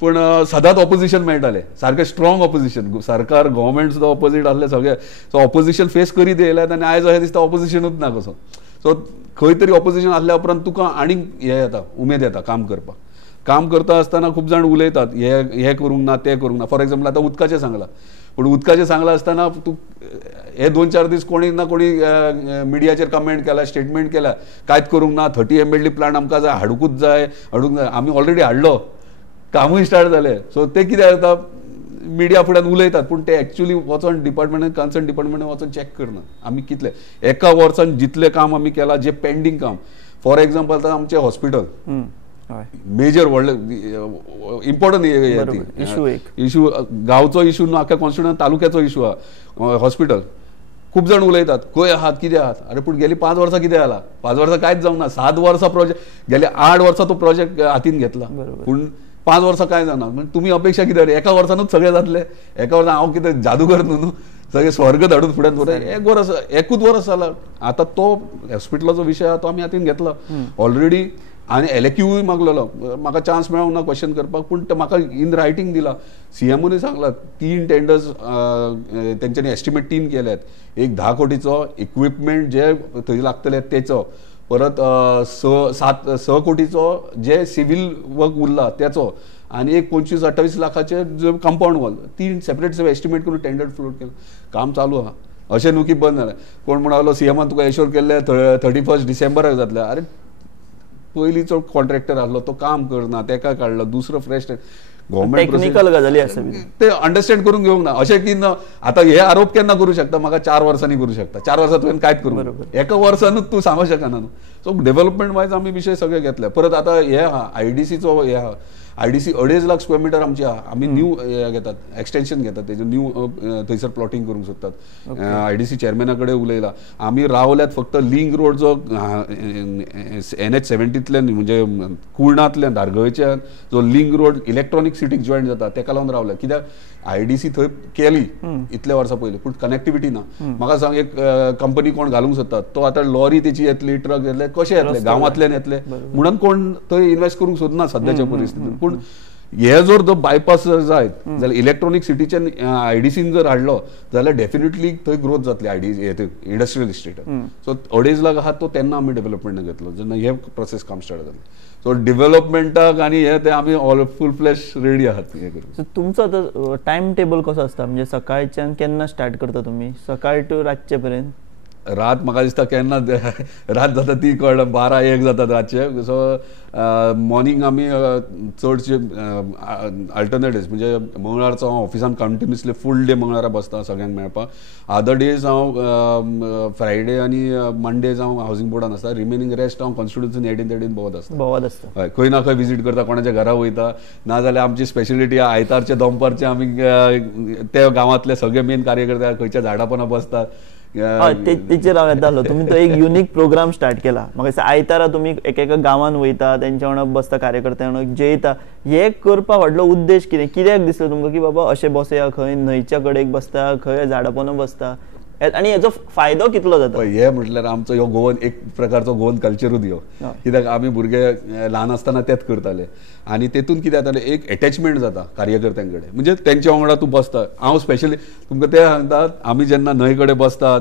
पूण सदांच ऑपोजिशन मेळटालें, सारकें स्ट्रॉंग ऑपोजिशन. सरकार गव्हर्मेंट सुद्दां ऑपोजीट आसले सगळे. सो ऑपोजिशन फेस करीत येयल्यात आनी आयज अशें दिसता ऑपोजिशनूच ना कसो. सो खंय तरी ऑपोजिशन आसल्या उपरांत तुका आनीक हें येता, उमेद येता काम करपाक. काम करता आसतना खूब जाण उलयतात, हे करूंक ना, तें करूंक ना. फॉर एक्झाम्पल आतां उदकाचें सांगलां, पूण उदकाचें सांगलां आसतना तूं हे 2-4 दीस कोणी ना कोणी मिडियाचेर कमेंट केला, स्टेटमेंट केला, कांयच करूंक ना, 30 MLD प्लांट आमकां जाय, हाडूंकूच जाय. आमी ऑलरेडी हाडलो, कामूय स्टार्ट जालें. सो ते कितें जाता, मिडिया फुड्यान उलयतात, पूण ते एक्चुअली वचोन डिपार्टमेंटान, कन्सर्न डिपार्टमेंटान वचोन चॅक करना. आमी कितले एका वर्सान जितलें काम आमी केलां, जे पेंडींग काम, फॉर एक्झाम्पल आतां आमचें हॉस्पिटल मेजर व्हडले इम्पॉर्टंट इशू, गांवचो इशू न्हू, आख्या कॉन्स्टिट्युशन तालुक्याचो इशू आहा हॉस्पिटल. खूब जाण उलयतात, खंय आहात, कितें आहात. अरे पूण गेली 5 वर्सां कितें जाला, 5 वर्सां कांयच जावंक ना. 7 वर्सां प्रोजेक्ट, गेले 8 वर्सां तो प्रोजेक्ट हातीन घेतला, पूण 5 वर्सां कांय जाना. तुमी अपेक्षा कितें रे, एका वर्सानूच सगळें जातलें. एका वर्सान हांव कितें जादूगर न्हू, सगळें स्वर्ग धाडून फुड्यान फुडें. एकूच वर्स जाला. आतां तो हॉस्पिटलाचो विशय आहा तो आमी हातीन घेतला ऑलरेडी. आनी LAQय मागलेलो, म्हाका चान्स मेळोंक ना क्वेश्चन करपाक, पूण म्हाका इन रायटींग दिला. CMOनी सांगलां 3 टेंडर्स तेंच्यांनी एस्टिमेट 3 केल्यात. एक 10 कोटीचो इक्विपमेंट जे थंय लागतले तेचो, परत 6 कोटीचो जे सिव्हिल वर्क उरला तेचो, आनी एक 25-28 लाखाचे जे कंपाऊंड वॉल. 3 सेपरेट एस्टिमेट करून टेंडर फ्लोट केलं. काम चालू आहा, अशें न्हू की बंद जालें. कोण म्हणलो CMOन तुका एश्योर केल्ले 31 डिसेंबराक जातले. अरे पयलींचो कॉन्ट्रॅक्टर आहलो तो काम करना, तेका काडलो, दुसरो फ्रेश गव्हर्नमेंट टेक्निकल गजाली आसा ते अंडरस्टँड करून घेवंक ना. अशें की आता हे आरोप केन्ना करू शकता, म्हाका 4 वर्सांनी करू शकता, 4 वर्सां तुवें कांयच करू एका वर्सानूच तूं सांगूंक शकना न्हू. सो डेव्हलपमेंट वायज आमी विशय सगळे घेतले. परत आता हे आहा आयडीसीचो हे आहा, आयडीसी 2.5 लाख स्क्वेअर मिटर आमची आहा. आमी न्यू घेतात, एक्सटेन्शन घेतात, तेजे न्यू थंयसर प्लॉटिंग करूंक सोदतात. आयडीसी चेअरमॅना कडेन उलयला. आमी रावल्यात फक्त लिंक रोड जो NH-70तल्यान म्हणजे कुर्णांतल्यान धारगळच्यान जो लिंक रोड इलेक्ट्रॉनिक सिटीक जॉईन जाता तेका लागून रावल्या. कित्याक आयडीसी थंय केली इतल्या वर्सां पयलीं, पूण कनेक्टिविटी ना. म्हाका सांग, एक कंपनी कोण घालूंक सोदता तो आतां लॉरी तेची येतली, ट्रक येतले, कशे येतले, गांवांतल्यान येतले म्हणून कोण थंय इन्व्हेस्ट करूंक सोदना सद्याच्या परिस्थितींत. पूण हे जर तो बायपास जायत जाल्यार इलेक्ट्रॉनिक सिटीच्यान आयडीसीन जर हाडलो जाल्यार डेफिनेटली थंय ग्रोथ जातली आयडीसी इंडस्ट्रियल इस्टेटाक. सो 2.5 लाख आहा तो तेन्ना आमी डेव्हलपमेंट घेतलो जेन्ना हे प्रोसेस काम स्टार्ट जालें. सो डेव्हलपमेंटाक आनी हे ते आमी ऑल फूल फ्लॅश रेडी आहात हे करून. सो तुमचो आतां टायम टेबल कसो आसता, म्हणजे सकाळच्यान केन्ना स्टार्ट करता तुमी, सकाळ टू रातचे पर्यंत? रात म्हाका दिसता केन्ना रात जाता ती कळना, 12-1 जातात रातचे. सो मॉर्निंग आमी चडशे अल्टरनेटिव्स म्हणजे मंगळारचो हांव ऑफिसान कंटिन्युअसली फूल डे मंगळारा बसता सगळ्यांक मेळपाक. अदर डेज हांव फ्रायडे आनी मंडेज हांव हावसिंग बोर्डान आसता. रिमेनिंग रेस्ट हांव कॉन्स्टिट्युन्सीन एडीन भोंवत आसता. हय, खंय ना खंय विजीट करता, कोणाच्या घरा वयता. नाजाल्यार आमची स्पेशलिटी आयतारचे दनपारचे आमी ते गांवांतले सगळे मेन कार्यकर्ते खंयच्या झाडां पोंदा बसतात. तेचेर हांव येतालो. तुमी तो एक युनिक प्रोग्राम स्टार्ट केला. म्हाका दिसता आयतारा तुमी एका गांवांत वयता, तेंच्या वांगडा बसता, कार्यकर्त्यां वांगडा जेयता. हे करपा व्हडलो उद्देश कितें, कित्याक दिसलो तुमकां की बाबा अशें बसया, खंय न्हंयच्या कडेक बसता, खंय झाडां पोंदा बसता, आनी हेचो फायदो कितलो जाता? हे म्हटल्यार आमचो ह्यो गोवन एक प्रकारचो गोवन कल्चरूच ह्यो. कित्याक आमी भुरगे ल्हान आसतना तेंच करताले आनी तेतून कितें जातालें, एक अटॅचमेंट जाता कार्यकर्त्यां कडेन. म्हणजे तेंच्या वांगडा तूं बसता. हांव स्पेशली तुमकां ते सांगतात, आमी जेन्ना न्हंय कडेन बसतात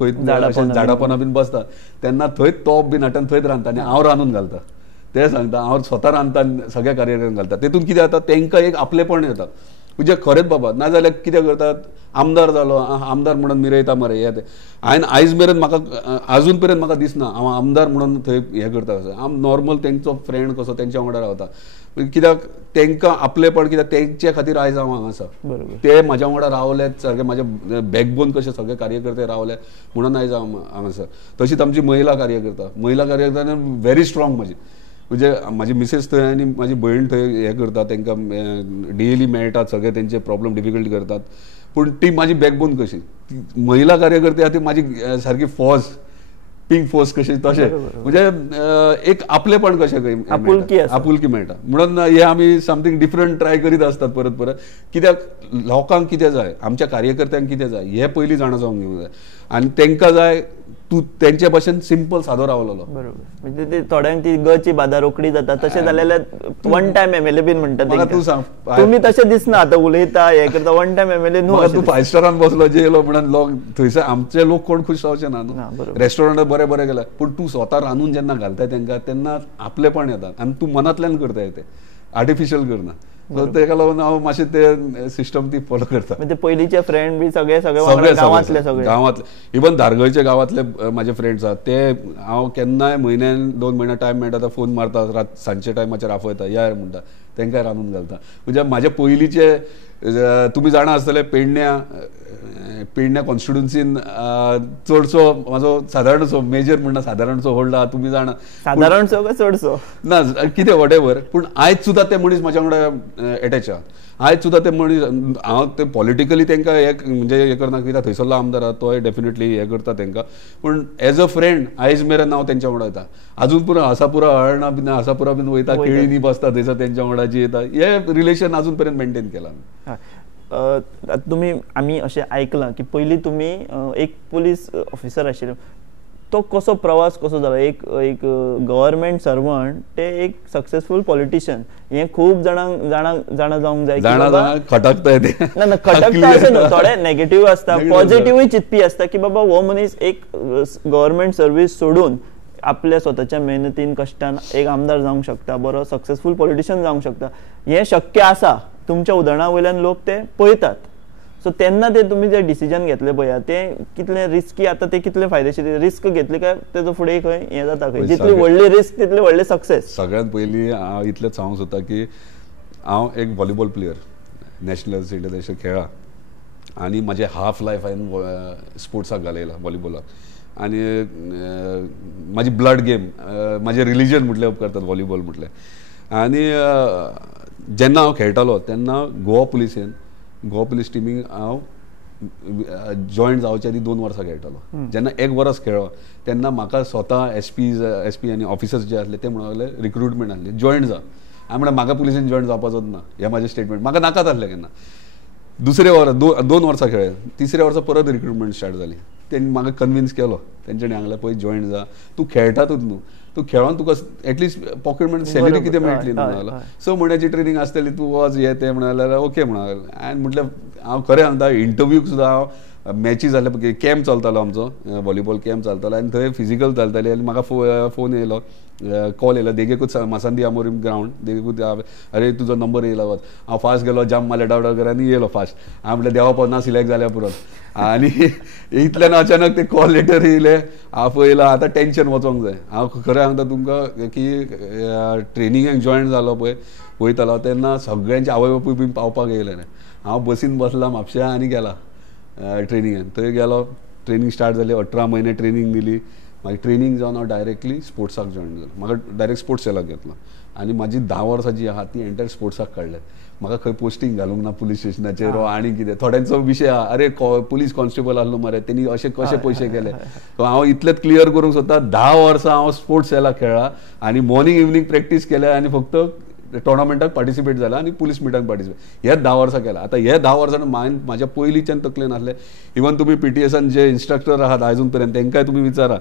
खंय झाडां पोंदा बीन बसतात तेन्ना थंय तोप बीन हाडून थंयच रांदता आनी हांव रांदून घालता. ते सांगता हांव स्वता रांदता सगळ्या कार्यकर्त्यांक घालता. तेतून कितें जाता, तेंकां एक आपलेपण येता. म्हणजे खरेंच बाबा, नाजाल्यार कितें करतात, आमदार जालो, आमदार म्हणून मिरयता मरे हे ते. हांवें आयज मेरेन म्हाका आजून पर्यंत म्हाका दिसना हांव आमदार म्हणून थंय हें करता कसो. हांव नॉर्मल तेंचो फ्रेंड कसो तेंच्या वांगडा रावता. कित्याक तेंकां आपलेपण, कित्याक तेंचे खातीर आयज हांव हांगा आसा. ते म्हाज्या वांगडा रावलेत, सारके म्हाजे बॅकबोन कशे सगळे कार्यकर्ते रावले म्हणून आयज हांव हांगा आसा. तशीच आमची महिला कार्यकर्ता व्हेरी स्ट्रॉंग म्हजी. म्हणजे म्हाजी मिसेस थंय आनी म्हाजी भयण थंय हें करता, तांकां डेली मेळटात, सगळे तेंचे प्रॉब्लेम डिफिकल्टी करतात. पूण ती म्हाजी बॅकबोन कशी, महिला कार्यकर्ते आहा ती म्हाजी सारकी फौज, पिंक फोर्स कशी तशें. म्हणजे एक आपलेपण कशें खंय आपुलकी मेळटा. म्हणून हे आमी समथींग डिफरंट ट्राय करीत आसतात परत परत. कित्याक लोकांक कितें जाय, आमच्या कार्यकर्त्यांक कितें जाय हे पयलीं जाणा जावंक घेवंक जाय. आनी तेंकां जाय तूं तेंचे भशेन सिंपल सादो रावलेलो. बरोबर. म्हणजे ते थोड्यांक ती गची बादा रोखडी जाता, तशें जाल्यार वन टायम एमएलए बीन म्हणटा. तूं सांग, तुमी तशें दिसना आतां उलयता हे करता, वन टायम एमएलए न्हू. तूं 5 स्टारान बसलो जेयलो म्हणून लोक थंयसर आमचे लोक कोण खुश रावचे ना न्हू. रेस्टॉरंट बरें बरें गेला, पूण तूं स्वता रांदून जेन्ना घालताय तेंकां तेन्ना आपलेपण येता आनी तूं मनांतल्यान करताय, ते आर्टिफिशियल करना. सो तेका लागून हांव मातशें ते सिस्टम ती फॉलो करता. म्हणजे पयलींचे फ्रेंड बी सगळे गांवांतले इवन धारगळचे गांवांतले म्हाजे फ्रेंड्स आहात ते हांव केन्नाय म्हयन्यान 2 म्हयने टायम मेळटा तो फोन मारता, रात सांजचे टायमाचेर आफयता, यार म्हणटा, तेंकां रांदून घालता. म्हणजे म्हाजे पयलींचे तुमी जाणा आसतले पेडण्या कॉन्स्टिट्युन्सीन चडसो म्हाजो सादारणसो मेजर म्हणना सादारणसो होल्ड आहा, तुमी जाणा. सादारणसो काय चडसो ना कितें वॉटेवर, पूण आयज सुद्दां ते मनीस म्हाज्या वांगडा एटॅच आहा. आयज सुद्दां ते मनीस, हांव ते पॉलिटिकली तेंकां म्हणजे हे करना, कित्याक थंयसरलो आमदार आहा तोय डेफिनेटली हे करता तेंकां, पूण एज अ फ्रेंड आयज मेरेन हांव तेंच्या वांगडा वयता. आजून पुरो आसापुरा हळणा बीन आसापुरा बीन वयता, केळींनी बसता थंयसर तेंच्या वांगडा जी येता. हे रिलेशन आजून पर्यंत मेंटेन केलां. तुम्ही आम्ही अशें आयकलां की पयलीं तुमी एक पुलीस ऑफिसर आशिल्लो. तो कसो प्रवास कसो जालो, एक गव्हर्नमेंट सर्वंट ते एक सक्सेसफूल पॉलिटिशियन, हे खूब जाणां जावंक जाय. खटकताय ते ना खटकता अशें न्हू, थोडे नेगेटिव्ह आसता, पॉझिटिव्हूय चिंतपी आसता की बाबा हो मनीस एक गव्हर्नमेंट सर्वीस सोडून आपल्या स्वताच्या मेहनतीन कश्टान एक आमदार जावंक शकता, बरो सक्सेसफूल पॉलिटिशियन जावंक शकता. हे शक्य आसा, तुमच्या उदाहरणा वयल्यान लोक ते पळयतात. सो तेन्ना ते तुमी जे डिसिजन घेतले पळया ते कितले रिस्की, आता ते कितले फायदेशीर, रिस्क घेतले काय तेजो फुडें खंय हें जाता, खंय जितली व्हडली रिस्क तितली व्हडले सक्सेस. सगळ्यात पयलीं हांव इतलेंच सांगूंक सोदता की हांव एक व्हॉलीबॉल प्लेयर, नॅशनल इंटरनॅशनल खेळा आनी म्हजें हाफ लायफ हांवें स्पोर्ट्साक घालयला व्हॉलीबॉलाक आनी म्हाजी ब्लड गेम म्हाजें रिलीजन म्हटलें उपकारतात व्हॉलीबॉल म्हटलें आनी जेन्ना हांव खेळटालो तेन्ना गोवा पुलीस टिमीक हांव जॉयंट जावच्या आदी 2 वर्सां खेळटालो. जेन्ना 1 वर्स खेळ्ळो तेन्ना म्हाका स्वता एस पी आनी ऑफिसर्स जे आसले ते म्हणून लागले रिक्रुटमेंट आसली जॉयंट जा. हांवें म्हणलें म्हाका पुलिसेन जॉयंट जावपाचोच ना, हें म्हाजें स्टेटमेंट म्हाका नाकाच आसलें केन्ना. दुसरे वर्स 2 वर्सां खेळ्ळे, तिसऱ्या वर्सा परत रिक्रुटमेंट स्टार्ट जाली. तेणी म्हाका कन्विन्स केलो, तेंच्यांनी सांगलें पळय जॉयंट जा, तूं खेळटातूच न्हू, तूं खेळोन तुका एटलिस्ट पॉकेट मनी सॅलरी कितें मेळटली न्हू म्हणून. स म्हयन्याची ट्रेनिंग आसतली, तूं वच हे ते म्हणल्यार ओके म्हणून. हांवें म्हटलें हांव खरें सांगता इंटरव्यूक सुद्दां हांव मॅची जाल्ले कॅम्प चलतालो आमचो व्हॉलीबॉल कॅम्प चलतालो आनी थंय फिजिकल चलताली आनी म्हाका फोन येयलो, कॉल येयलो देगेकूच मासांदी आमोरीम ग्रावंड देगेकूच अरे तुजो नंबर येयला वच. हांव फास्ट गेलो जाम मारले डावडावर आनी येयलो फास्ट. हांव म्हटलें देवा पडना सिलेक्ट जाल्या पुरो आनी इतल्यान अचानक ते कॉल लेटर येयले. हांव पळयलां आतां टेंशन वचोंक जाय. हांव खरें सांगता तुमकां की ट्रेनिंगेक जॉयन जालो पळय वयतालो तेन्ना सगळ्यांचे आवय बापूय बी पावपाक येयले. हांव बसीन बसला म्हापशा आनी गेला ट्रेनिंगेन. थंय गेलो, ट्रेनिंग स्टार्ट जाली, 18 म्हयने ट्रेनिंग दिली. मागीर ट्रेनिंग जावन हांव डायरेक्टली स्पोर्ट्साक जॉयन जालो. म्हाका डायरेक्ट स्पोर्ट्स सेलाक घेतलो आनी म्हाजी 10 वर्सां जी आहा ती एंटायर स्पोर्ट्साक काडले. म्हाका खंय पोस्टींग घालूंक ना पुलीस स्टेशनाचेर वा आनी कितें. थोड्यांचो विशय आहा अरे पुलीस कॉन्स्टेबल आहलो मरे तेणी अशे कशे पयशे केले. सो हांव इतलेंच क्लियर करूंक सोदता 10 वर्सां हांव स्पोर्ट्स सेलाक खेळ्ळा आनी मॉर्निंग इवनिंग प्रॅक्टीस केल्या आनी फक्त टोर्नामेंटाक पार्टिसिपेट जाला आनी पुलीस मिटाक पार्टिसिपेट हे 10 वर्सां केला. आतां हे 10 वर्सां म्हाज्या पयलींच्यान तकलेन आसलें. इवन तुमी PTSन जे इन्स्ट्रक्टर आहात अजून पर्यंत तेंकाय तुमी विचारा.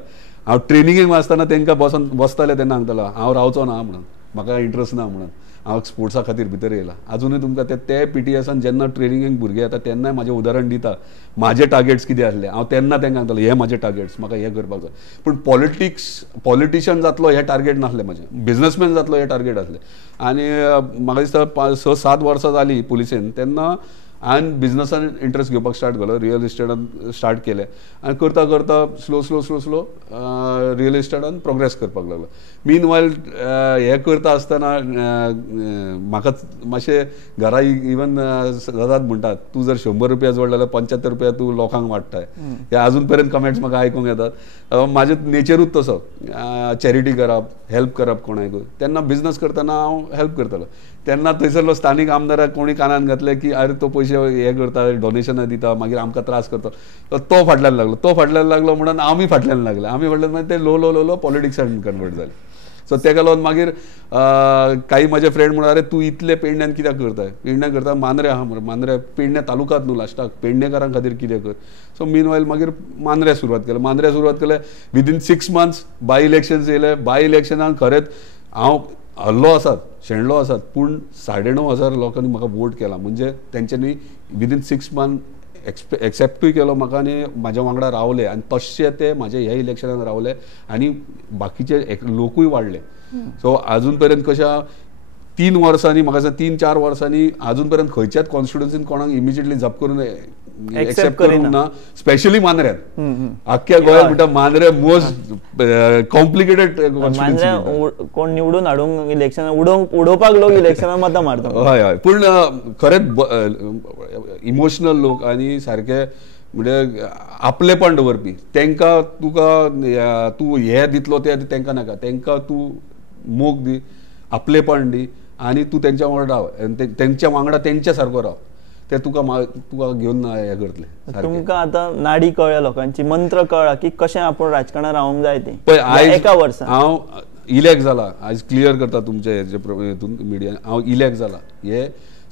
हांव ट्रेनिंगेक आसतना तेंकां बसताले तेन्ना सांगतालो हांव रावचो ना म्हणून, म्हाका इंट्रस्ट ना म्हणून. हांव स्पोर्ट्सा खातीर भितर येयला. अजुनूय तुमकां ते PTSन जेन्ना ट्रेनिंगेक भुरगे येता तेन्नाय म्हाजें उदाहरण दिता म्हाजे टार्गेट्स कितें आसले. हांव तेन्ना तांकां सांगतालो हे म्हाजे टार्गेट्स, म्हाका हे करपाक जाय. पूण पॉलिटिशियन जातलो हे टार्गेट नासलें म्हाजें, बिझनसमॅन जातलो हे टार्गेट आसलें. आनी म्हाका दिसता 6-7 वर्सां जालीं पुलिसेन तेन्ना हांवें बिझनसान इंट्रस्ट घेवपाक स्टार्ट केलो. रियल इस्टेटान स्टार्ट केलें आनी करता करता स्लो रियल इस्टेटान प्रोग्रेस करपाक लागलो. मीन वायल हें करता आसतना म्हाका मातशें घरा इवन दादात म्हणटात तूं जर 100 रुपया जोडले जाल्यार 75 रुपया तूं लोकांक वाडटाय. हे अजून पर्यंत कमेंट्स म्हाका आयकूंक येतात. म्हाजें नेचरूच तसो चॅरिटी करप, हेल्प करप कोणाकूय. तेन्ना बिझनस करतना हांव हेल्प करतालो. तेन्ना थंयसरलो स्थानीक आमदाराक कोणी कानान घातले की अरे तो पयशे हे करता, डोनेशनां दिता, मागीर आमकां त्रास करता. तो फाटल्यान लागलो म्हणून आमी फाटल्यान लागले. आमी फाटल्यान मागीर ते लो पॉलिटिक्सान कन्वर्ट जाले. सो तेका लागून मागीर काही माझे फ्रेंड म्हणून अरे तूं इतले पेडण्यान कित्याक करताय. पेडण्यां करता मांद्रे आहा मरे, मांद्रे पेडण्यां तालुकात न्हू लास्टाक, पेडणेकारां खातीर कितें कर. सो मीन वायल मागीर मांद्रे सुरवात केले. विदीन 6 months बाय इलेक्शन्स येयले. बाय इलेक्शनाक खरेंच हांव हल्लो आसात, शेणलो आसात, पूण 9,500 लोकांनी म्हाका वोट केला. म्हणजे तेंच्यांनी विदीन 6 months एक्सेप्टूय केलो म्हाका आनी म्हाज्या वांगडा रावले आनी तशे ते म्हाजे ह्या इलेक्शनान रावले आनी बाकीचे लोकूय वाडले. सो अजून पर्यंत कशा 3 वर्सांनी म्हाका 3-4 वर्सांनी अजून पर्यंत खंयच्याच कॉन्स्टिट्युन्सीन कोणाक इमिजिएटली जप करून एक्सेप्ट करूंक ना. स्पेशली मांद्र्यात, आख्ख्या गोंयांत म्हणटा मांद्रे मोस्ट कॉम्प्लिकेटेड कॉन्स्टिट्युन्सी. कोण निवडून हाडूंक इलेक्शन उडोवपाक लोक इलेक्शनाक मतां मारता. हय पूण खरेंच इमोशनल लोक आनी सारके म्हणजे आपलेपण दवरपी. तांकां तूं हे दितलो ते तांकां नाका. तांकां तूं मोग दी, आपलेपण दी आनी तूं तेंच्या वांगडा राव, तेंच्या वांगडा तेंच्या सारको राव. ते तुका घेवन हे करतले. तुमकां आतां नाडी कळ्ळ्या लोकांची, मंत्र कळ्ळा की कशें आपूण राजकारणांत रावंक जाय तें. पळय आयज एका वर्सान हांव इलेक्ट जाला, आयज क्लियर करता तुमच्या हेतून मिडियान, हांव इलेक्ट जाला. हे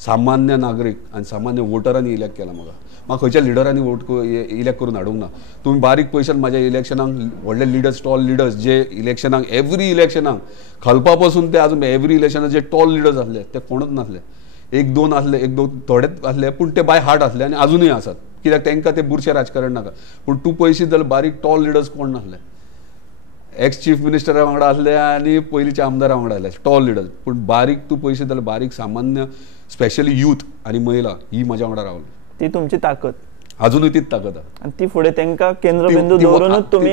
सामान्य नागरीक आनी सामान्य वोटरांनी इलेक्ट केला. म्हाका खंयच्या लिडरांनी वोट इलेक्ट करून हाडूंक ना. तुमी बारीक पयशान म्हाज्या इलेक्शनाक व्हडले लिडर्स, टॉल लिडर्स जे इलेक्शनाक एवरी इलेक्शनाक खालपा पासून ते आजून एवरी इलेक्शनाक जे टॉल लिडर्स आसले ते कोणूच नासले. 1-2 आसले, 1-2 थोडेच आसले, पूण ते बाय हार्ट आसले आनी अजूनय आसात. कित्याक तांकां ते बुरशें राजकारण नाका. पूण तूं पयशीत जाल्यार बारीक टॉल लिडर्स कोण नासले. एक्स चीफ मिनिस्टरा वांगडा आसले आनी पयलींच्या आमदारा वांगडा आसले टॉल लिडर्स. पूण बारीक तूं पयशीत जाल्यार बारीक सामान्य स्पेशली यूथ आनी महिला ही म्हाज्या वांगडा रावली. ती तुमची ताकद. अजूनही तीच ताकद आहा. आणि ती फुडें तांकां केंद्रबिंदू दवरूनच तुम्ही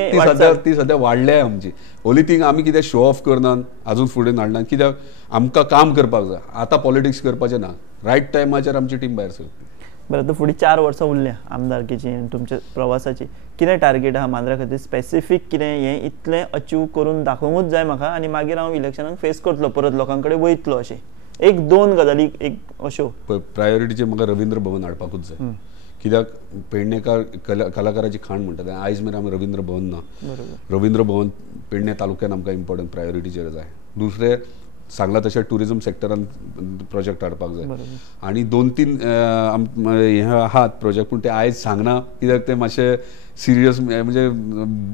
ती सध्या वाडल्या आमची. ओली थिंग आमी कितें शो ऑफ करनात, अजून फुडें हाडनात, कित्याक आमकां काम करपाक जाय. आतां पॉलिटिक्स करपाचें ना. रायट टायमाचेर आमची टीम भायर सरतली. बरं, तर फुडें 4 वर्सां उरल्या आमदारकीची आनी तुमच्या प्रवासाची. कितें टार्गेट आहा मांद्रा खातीर स्पेसिफीक कितें हें इतलें अचीव करून दाखोवंकूच जाय म्हाका आनी मागीर हांव इलेक्शनाक फेस करतलो, परत लोकां कडेन वयतलो अशें 1-2 गजाली एक अश्यो. प्रायोरिटीचे म्हाका रवींद्र भवन हाडपाकूच जाय. कित्याक पेडणेकार कलाकाराची खाण म्हणटा तें आयज मेरेन आमी रवींद्र भवन ना. रवींद्र भवन पेडणे तालुक्यान आमकां इम्पॉर्टंट प्रायोरिटीचेर जाय. दुसरें सांगला तशें टुरिजम सेक्टरान प्रोजेक्ट हाडपाक जाय. आनी 2-3 हे आहात प्रोजेक्ट, पूण ते आयज सांगना कित्याक ते मातशे सिरियस म्हणजे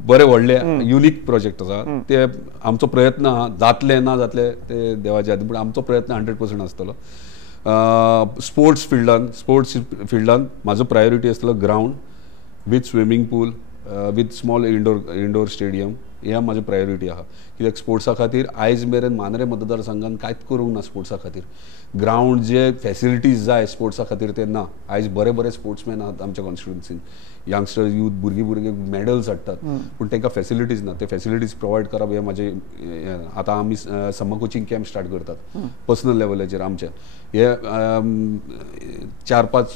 बरे व्हडले युनीक प्रोजेक्ट आसा. ते आमचो प्रयत्न आहा, जातले ना जातले ते देवाच्या हातीन, पूण आमचो प्रयत्न 100% आसतलो. स्पोर्ट्स फिल्डान म्हाजो प्रायोरिटी आसतलो ground with swimming pool with small indoor stadium. हे म्हाजी प्रायोरिटी आहा. कित्याक स्पोर्ट्सा खातीर आयज मेरेन मांद्रे मतदारसंघान कांयच करूंक ना. स्पोर्ट्सा खातीर ग्राउंड जे फॅसिलिटीज जाय स्पोर्ट्सा खातीर ते ना. आयज बरे बरे स्पोर्ट्समॅन आहात आमच्या कॉन्स्टिट्युन्सीन. यंगस्टर्स यूथ भुरगे मॅडल्स हाडटात, पूण तांकां फॅसिलिटीज ना. ते फॅसिलिटीज प्रोवायड करप हे म्हाजे. आतां आमी समर कोचिंग कॅम्प स्टार्ट करतात पर्सनल लेवलाचेर आमचे. हे 4-5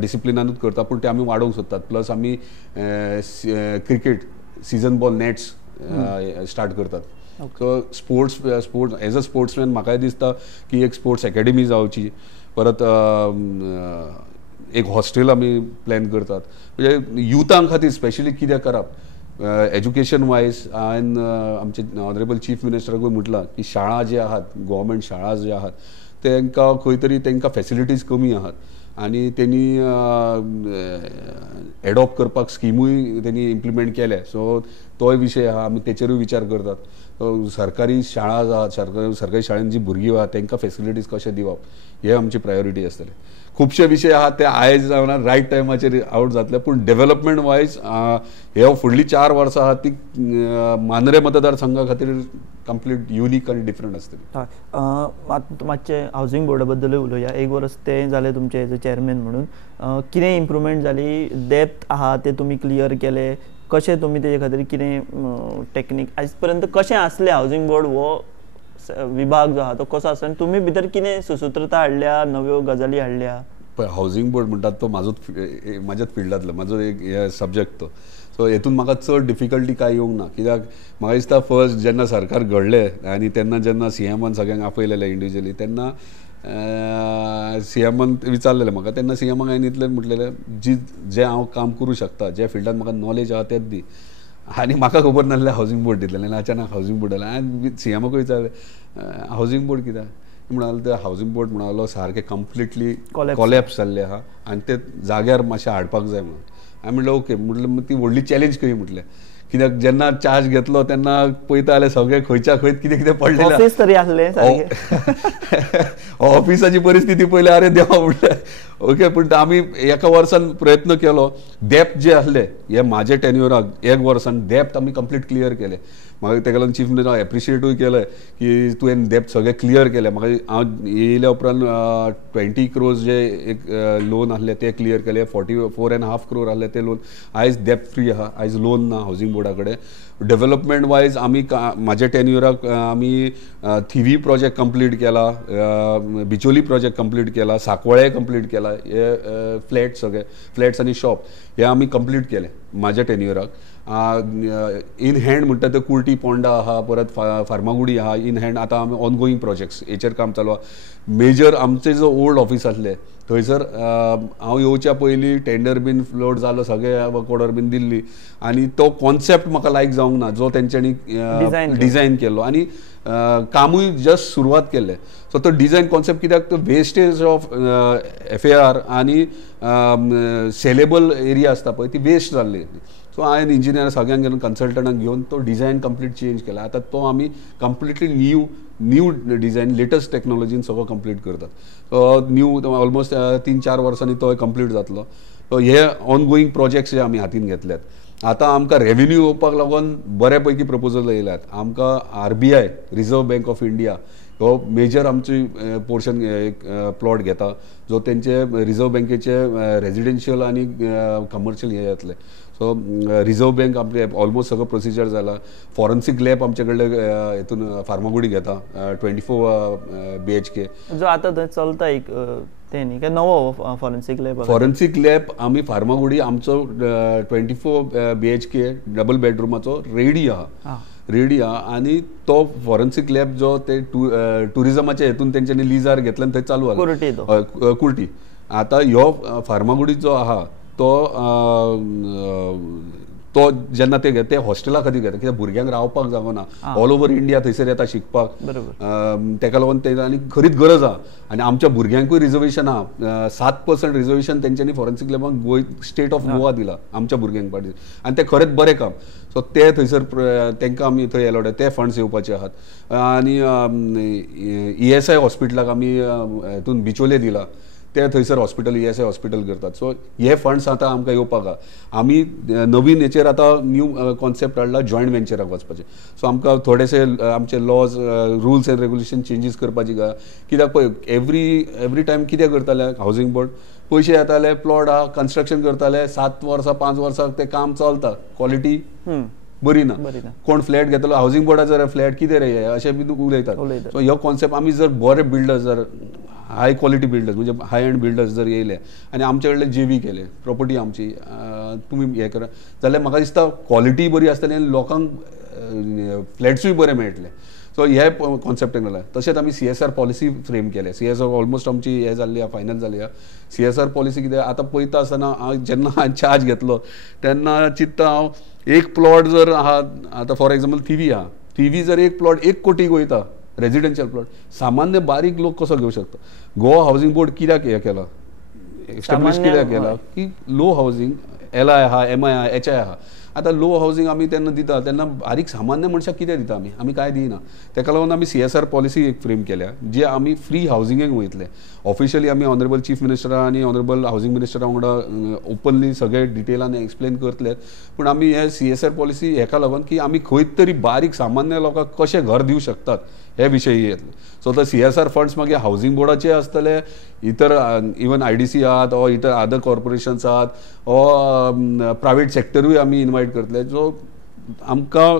डिसिप्लिनानूच करता, पूण ते आमी वाडोवंक सोदतात. प्लस आमी cricket season ball nets start करतात. So sports as a sportsman म्हाकाय दिसता की एक स्पोर्ट्स अकॅडमी जावची. परत एक हॉस्टेल आमी प्लॅन करतात. म्हणजे युथां खातीर स्पेशली कितें करप एज्युकेशन वायज. हांवें आमचे ऑनरेबल चीफ मिनिस्टराकूय म्हटलां की शाळा जे आहात गव्हर्मेंट शाळा जे आहात तांकां खंय तरी तांकां फॅसिलिटीज कमी आहात आनी तेणी एडॉप्ट करपाक स्किमूय तेणी इम्प्लिमेंट केल्या. सो तोय विशय आहा, आमी तेचेरूय विचार करतात. सरकारी शाळा आहात, सरकारी शाळेंत जी भुरगीं आहात तांकां फॅसिलिटीज कशें दिवप हे आमची प्रायोरिटी आसतले. खुबशे विशय आहात ते आयज जावना रायट टायमाचेर आउट जातले, पूण डेव्हलपमेंट वायज हे फुडलीं 4 वर्सां आहात ती मांद्रे मतदारसंघा खातीर कंप्लीट युनीक आनी डिफरंट आसतली. मातशे हावसिंग बोर्डा बद्दलूय उलोवया. 1 वर्स ते जालें तुमचे एज अ चेअरमॅन म्हणून. कितें इम्प्रुवमेंट जाली, डेप्थ आहा ते तुमी क्लियर केले, कशें तुमी तेजे खातीर कितें टॅक्नीक आयज पर्यंत कशें आसलें हावसिंग बोर्ड हो विभाग जो आहा तो कसो आसा, तुमी भितर कितें सुसूत्रता हाडल्या, नव्यो गजाली हाडल्या? पळय हावसिंग बोर्ड म्हणटात तो म्हाज्याच फिल्डांतलो म्हाजो एक हे सब्जेक्ट तो. सो हेतून म्हाका चड डिफिकल्टी कांय येवंक ना. कित्याक म्हाका दिसता फर्स्ट जेन्ना सरकार घडलें आनी तेन्ना जेन्ना CMन सगळ्यांक आपयलेलें इंडिविज्युअली तेन्ना CMन विचारलेलें म्हाका. तेन्ना CMक हांवें इतलें म्हटलेलें जें हांव काम करूं शकता, जे फिल्डान म्हाका नॉलेज आहा तेंच दी. आनी म्हाका खबर नासलें हावसिंग बोर्ड दितलें. अचानक हावसिंग बोर्ड आयलें. हांवें CMकूय विचारलें हावसिंग बोर्ड कित्याक म्हणालो. ते हावसिंग बोर्ड म्हणालो सारकें कंप्लिटली कॉलॅप्स जाल्लें आहा आनी ते जाग्यार मातशें हाडपाक जाय म्हणून. हांवें म्हणलें ओके. म्हटलें ती व्हडली चॅलेंज करी म्हटलें. कित्याक जेन्ना चार्ज घेतलो तेन्ना पळयता जाल्यार सगळे खंयच्या खंय कितें कितें पडलेलें. ऑफिस तरी आसलें ऑफिसाची परिस्थिती पयली अरे देवा म्हटलें ओके. पूण आमी एका वर्सान प्रयत्न केलो. डेप्थ जे आसले हे म्हाजे टेन्युराक 1 वर्सान डेप्थ आमी कंप्लीट क्लियर केले. म्हाका तेका लागून चीफ मिनिस्टर एप्रिशिएटूय केलें की तुवें डेप्थ सगळें क्लियर केलें. म्हाका हांव येयल्या उपरांत 20 crores जे एक लोन आसले ते क्लियर केले. 44.5 crore आसले ते लोन आयज डेप्थ फ्री आहा. आयज लोन ना हावसिंग बोर्डा कडेन. डेव्हलपमेंट वायज आमी म्हाज्या टेन्युराक आमी थिवी प्रोजेक्ट कंप्लीट केला, बिचोली प्रोजेक्ट कंप्लीट केला, सांकवाळे कंप्लीट केला. हे फ्लॅट्स आनी शॉप हे आमी कंप्लीट केले म्हाज्या टेन्युराक. इन हँड म्हणटा ते कुर्टी पोंडा आहा, परत फार्मागुडी आहा इन हँड. आतां आमी ऑनगोईंग प्रोजेक्ट्स हेचेर काम चालू आहा. मेजर आमचे जो ओल्ड ऑफिस आसले थंयसर हांव येवच्या पयलीं टेंडर बीन फ्लोट जालो, सगळे वर्क ऑर्डर बीन दिल्ली आनी तो कॉन्सेप्ट म्हाका लायक जावंक ना जो तेंच्यांनी डिझायन केल्लो. आनी कामूय जस्ट सुरवात केल्लें. सो तो डिझायन कॉन्सेप्ट कित्याक तो वेस्टेज ऑफ FAR आनी सेलेबल एरिया आसता पळय ती वेस्ट जाल्ली. सो हांवें इंजिनियर सगळ्यांक घेवन कन्सल्टंटांक घेवन तो डिझायन कंप्लीट चेंज केला. आतां तो आमी कंप्लिटली न्यू डिझायन लेटस्ट टॅक्नॉलॉजीन सगळो कंप्लीट करतात. सो न्यू ऑलमोस्ट 3-4 वर्सांनी तो कंप्लीट जातलो. सो हे ऑनगोईंग प्रोजेक्ट्स जे आमी हातीन घेतल्यात. आतां आमकां रेव्हेन्यू येवपाक लागून बऱ्या पैकी प्रपोजल येयल्यात. आमकां RBI reserve bank of India हो मेजर आमची पोर्शन एक प्लॉट घेता जो तेंचे रिझर्व्ह बँकेचे रेजिडेन्शियल आणि कमर्शियल हे येतले. सो रिझर्व्ह बँक आपले ऑलमोस्ट सगळं प्रोसिजर जाला. फॉरेन्सिक लॅब आमचे कडले हितून फार्मागुडी घेता 24 BHK जो आता थंय चलता एक ते न्ही काय नवो फॉरेन्सिक लॅब. फॉरेन्सिक लॅब आमी फार्मागुडी आमचो 24 BHK डबल बेडरूमाचो रेडी आहा. रेडी आहा आणि तो फॉरेन्सिक लॅब जो ते टुरिझमाच्या हेतून तेंच्यांनी लिजार घेतला थंय चालू आहा कुर्टी. आता ह्यो फार्मागुडी जो आहा तो जेन्ना ते हॉस्टेला खातीर घेता कित्याक भुरग्यांक रावपाक जागो ना. ऑल ओव्हर इंडिया थंयसर येता शिकपाक. तेका लागून ते आनी खरीच गरज आहा. आनी आमच्या भुरग्यांकूय रिजर्वेशन आहा. 7% रिजर्वेशन तेंच्यांनी फॉरेन्सिक लॅबाक स्टेट ऑफ गोवा दिला आमच्या भुरग्यांक पाटी. आनी ते खरेंच बरें काम. सो ते थंयसर तेंकां आमी थंय एलोड ते फंड्स येवपाचे आहात. आनी ESI हॉस्पिटलाक आमी हितून बिचोले दिला. ते थंयसर हॉस्पिटल ESI हॉस्पिटल करतात. सो हे फंड्स आतां आमकां येवपाक आहा. आमी नवीन हेचेर आतां न्यू कॉन्सेप्ट हाडला जॉयंट वेंचराक वचपाचें. सो आमकां थोडेशे आमचे laws rules and regulation changes करपाची काय. कित्याक पळय एवरी टायम कितें करताले हावजींग बोर्ड पयशे येताले प्लॉट आहा कन्स्ट्रक्शन करताले 7 वर्सां 5 वर्सां ते काम चलता क्वॉलिटी बरी ना. कोण फ्लॅट घेतलो हावजींग बोर्डाचो फ्लॅट कितें रे अशें बी उलयतात. सो हो कॉन्सेप्ट आमी जर बरे बिल्डर्स जर हाय क्वॉलिटी बिल्डर्स म्हणजे हाय एंड बिल्डर्स जर येयले आनी आमचे कडले JV केले प्रॉपर्टी आमची तुमी हे करा जाल्यार म्हाका दिसता क्वॉलिटी बरी आसतली आनी लोकांक फ्लॅट्सूय बरे मेळटले. सो हे कॉन्सेप्टान घाला. तशेंच आमी CSR पॉलिसी फ्रेम केले. CSR ऑलमोस्ट आमची हे जाल्ली आहा फायनल जाली आहा. CSR पॉलिसी कितें आतां पळयता आसतना जेन्ना हांवें चार्ज घेतलो तेन्ना चिंतता हांव एक प्लॉट जर आहा आतां फॉर एग्जाम्पल थिवी आहा. थिवी जर एक प्लॉट 1 कोटीक वयता रेजिडेन्शियल प्लॉट सामान्य बारीक लोक कसो घेवं शकता. गोवा हावजींग बोर्ड कित्याक हे केला एस्टॅब्लिश कित्याक केला की लो हावजींग LI आहा MI आहा HI आहा. आतां लो हावजींग आमी तेन्ना दिता तेन्ना बारीक सामान्य मनशाक कितें दिता आमी काय दिना. तेका लागून आमी CSR पॉलिसी एक फ्रेम केल्या जे आमी फ्री हावजिंगेक वयतले. ऑफिशियली आमी ऑनरेबल चीफ मिनिस्टरा आनी ऑनरेबल हावजींग मिनिस्टरा वांगडा ओपनली सगळे डिटेलान एक्सप्लेन करतले. पूण आमी हे CSR पॉलिसी हेका लागून की आमी खंय तरी बारीक सामान्य लोकांक कशें घर दिवं शकतात हे विशयी येतले. सो तो CSR फंड्स मागीर हावजींग बोर्डाचे आसतले इतर इवन IDC आहात ओ इतर अदर कॉर्पोरेशन्स आहात ओ प्रायवेट सेक्टरूय आमी इन्वायट करतले. जो आमकां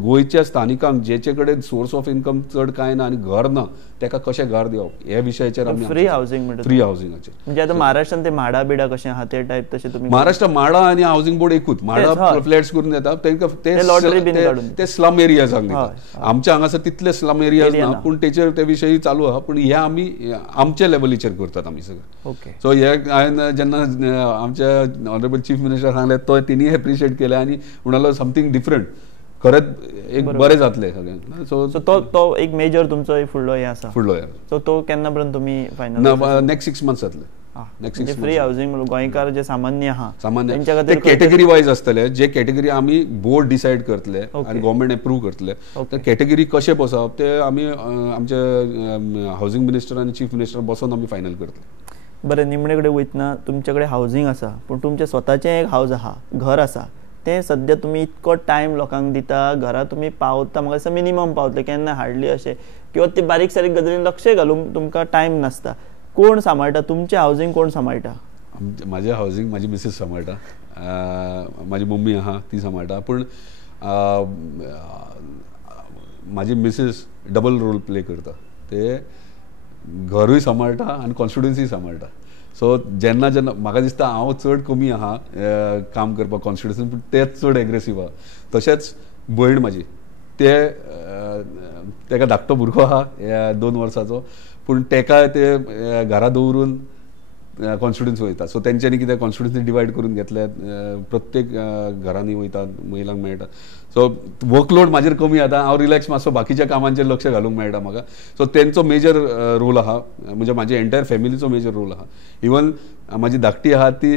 गोंयच्या स्थानिकांक जेचे कडेन सोर्स ऑफ इन्कम चड कांय ना आनी घर ना तेका कशें घर दिवप हे विशयाचेर आमी फ्री हावजींग फ्री हावजिंगाचेर म्हणजे आतां महाराष्ट्रान ते म्हाडा बिडा कशें आहा ते टायप तशें तुमी महाराष्ट्र म्हाडा आनी हावजींग बोर्ड एकूच म्हाडा फ्लॅट्स करून येता तेंकां ते स्लम एरियाजाक दिता. आमच्या हांगासर तितले स्लम एरियाज ना पूण तेचेर ते विशयी चालू आहा. पूण हे आमी आमच्या लेवलीचेर करतात आमी सगळे. ओके. सो हे हांवें जेन्ना आमच्या ऑनरेबल चीफ मिनिस्टर सांगले तो तिणी एप्रिशिएट केले आनी म्हणालो समथींग डिफरंट खरेंच एक बरें जातलें सगळ्यांक. सो तो एक मेजर तुमचो फुडलो हे आसा फुडलो. सो तो केन्ना पर्यंत तुमी फायनल नेक्स्ट 6 मंथ्स जातले. नेक्स्ट फ्री हावजींग गोंयकार जे सामान्य आहा तेंच्या खातीर कॅटेगरी वायज आसतले जे कॅटेगरी आमी बोर्ड डिसायड करतले आनी गव्हर्नमेंट एप्रूव करतले. तर कॅटेगरी कशें बसप ते आमी आमचे हावजींग मिनिस्टर आनी चीफ मिनिस्टर बसून आमी फायनल करतले. बरें निमणे कडेन वयतना तुमचे कडेन हावजींग आसा पूण तुमचें स्वताचें एक हावज आहा घर आसा तें सद्या तुमी इतको टायम लोकांक दिता घरा तुमी पावता म्हाका दिसता मिनिमम पावतले केन्ना हार्डली अशें किंवा ती बारीक सारीक गजालीन लक्ष घालूंक तुमकां टायम नासता. कोण सांबाळटा तुमचें हावजींग कोण सांबाळटा? म्हाजें हावजींग म्हाजी मिसेस सांबाळटा. म्हाजी मम्मी आहा ती सांबाळटा. पूण म्हाजी मिसेस डबल रोल प्ले करता. ते घरूय सांबाळटा आनी कॉन्स्टिट्युएन्सी सांबाळटा. सो जेन्ना जेन्ना म्हाका दिसता हांव चड कमी आहा काम करपाक कॉन्स्टिट्युएन्सी पूण तेच चड एग्रेसीव आहा. तशेंच भयण म्हाजी तेका धाकटो भुरगो आहा 2 वर्साचो पूण तेका ते घरा दवरून कॉन्स्टिट्युएन्सी वयता. सो तेंच्यांनी कितें कॉन्स्टिट्युएन्सी डिवायड करून घेतले प्रत्येक घरांनी वयतात महिलांक मेळटा. सो वर्कलोड म्हाजेर कमी जाता हांव रिलॅक्स मातसो बाकीच्या कामांचेर लक्ष घालूंक मेळटा म्हाका. सो तेंचो मेजर रोल आहा म्हणजे म्हाजे एंटायर फॅमिलीचो मेजर रोल आहा. इवन म्हाजी धाकटी आहा ती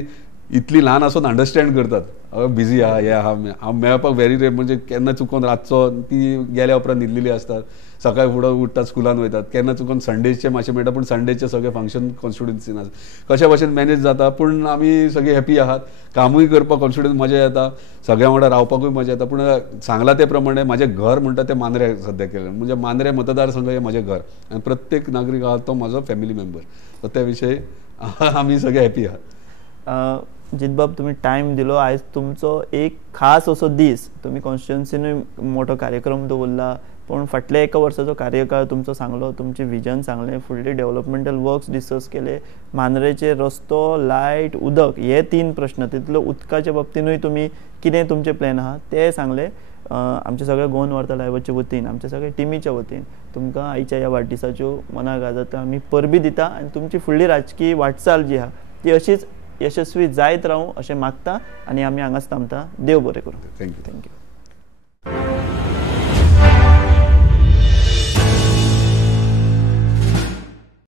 इतली ल्हान आसून अंडरस्टँड करतात बिझी आहा हे आहा हांव मेळपाक व्हेरी रेर म्हणजे केन्ना चुकोन रातचो ती गेल्या उपरांत न्हिदलेली असतात सकाळी फुडें उठतात स्कुलान वयतात केन्ना चुकोन संडेचे मातशें मेळटा पूण संडेचे सगळे फंक्शन कॉन्स्टिट्युन्सीन आसा कशा भशेन मॅनेज जाता पूण आमी सगळी हॅपी आहात कामूय करपाक कॉन्स्टिट्युन्स मजा येता सगळ्या वांगडा रावपाकूय मजा येता पूण सांगला ते प्रमाणे म्हाजें घर म्हणटा तें मांद्रे सद्या केलें म्हणजे मांद्रे मतदारसंघ हें म्हजें घर आनी प्रत्येक नागरीक आहा तो म्हजो फॅमिली मेंबर सो त्या विशयी आमी सगळे हॅपी आहात जितबाब तुम्ही टायम दिलो आयज तुमचो एक खास असो दीस तुम्ही कॉन्स्टिट्युन्सीनूय मोठो कार्यक्रम दवरला पण फाटल्या एका वर्साचो कार्यकाळ तुमचो सांगलो तुमचे विजन सांगलें फुडली डेव्हलपमेंटल वर्क्स डिस्कस केले मांद्रेचे रस्तो लायट उदक हे 3 प्रश्न तितलो उदकाच्या बाबतीनूय तुम्ही कितें तुमचे प्लॅन आहा ते सांगले आमच्या सगळ्या गोवन वार्ता लायव्हाच्या वतीन आमच्या सगळ्या टिमीच्या वतीन तुमकां आयच्या ह्या वाडदिसाच्यो मनागाजांत आमी परबी दिता आनी तुमची फुडली राजकीय वाटचाल जी आहा ती अशीच यशस्वी जायत रावूं अशें मागता आनी आमी हांगाच थांबता देव बरें करूं थँक्यू थँक्यू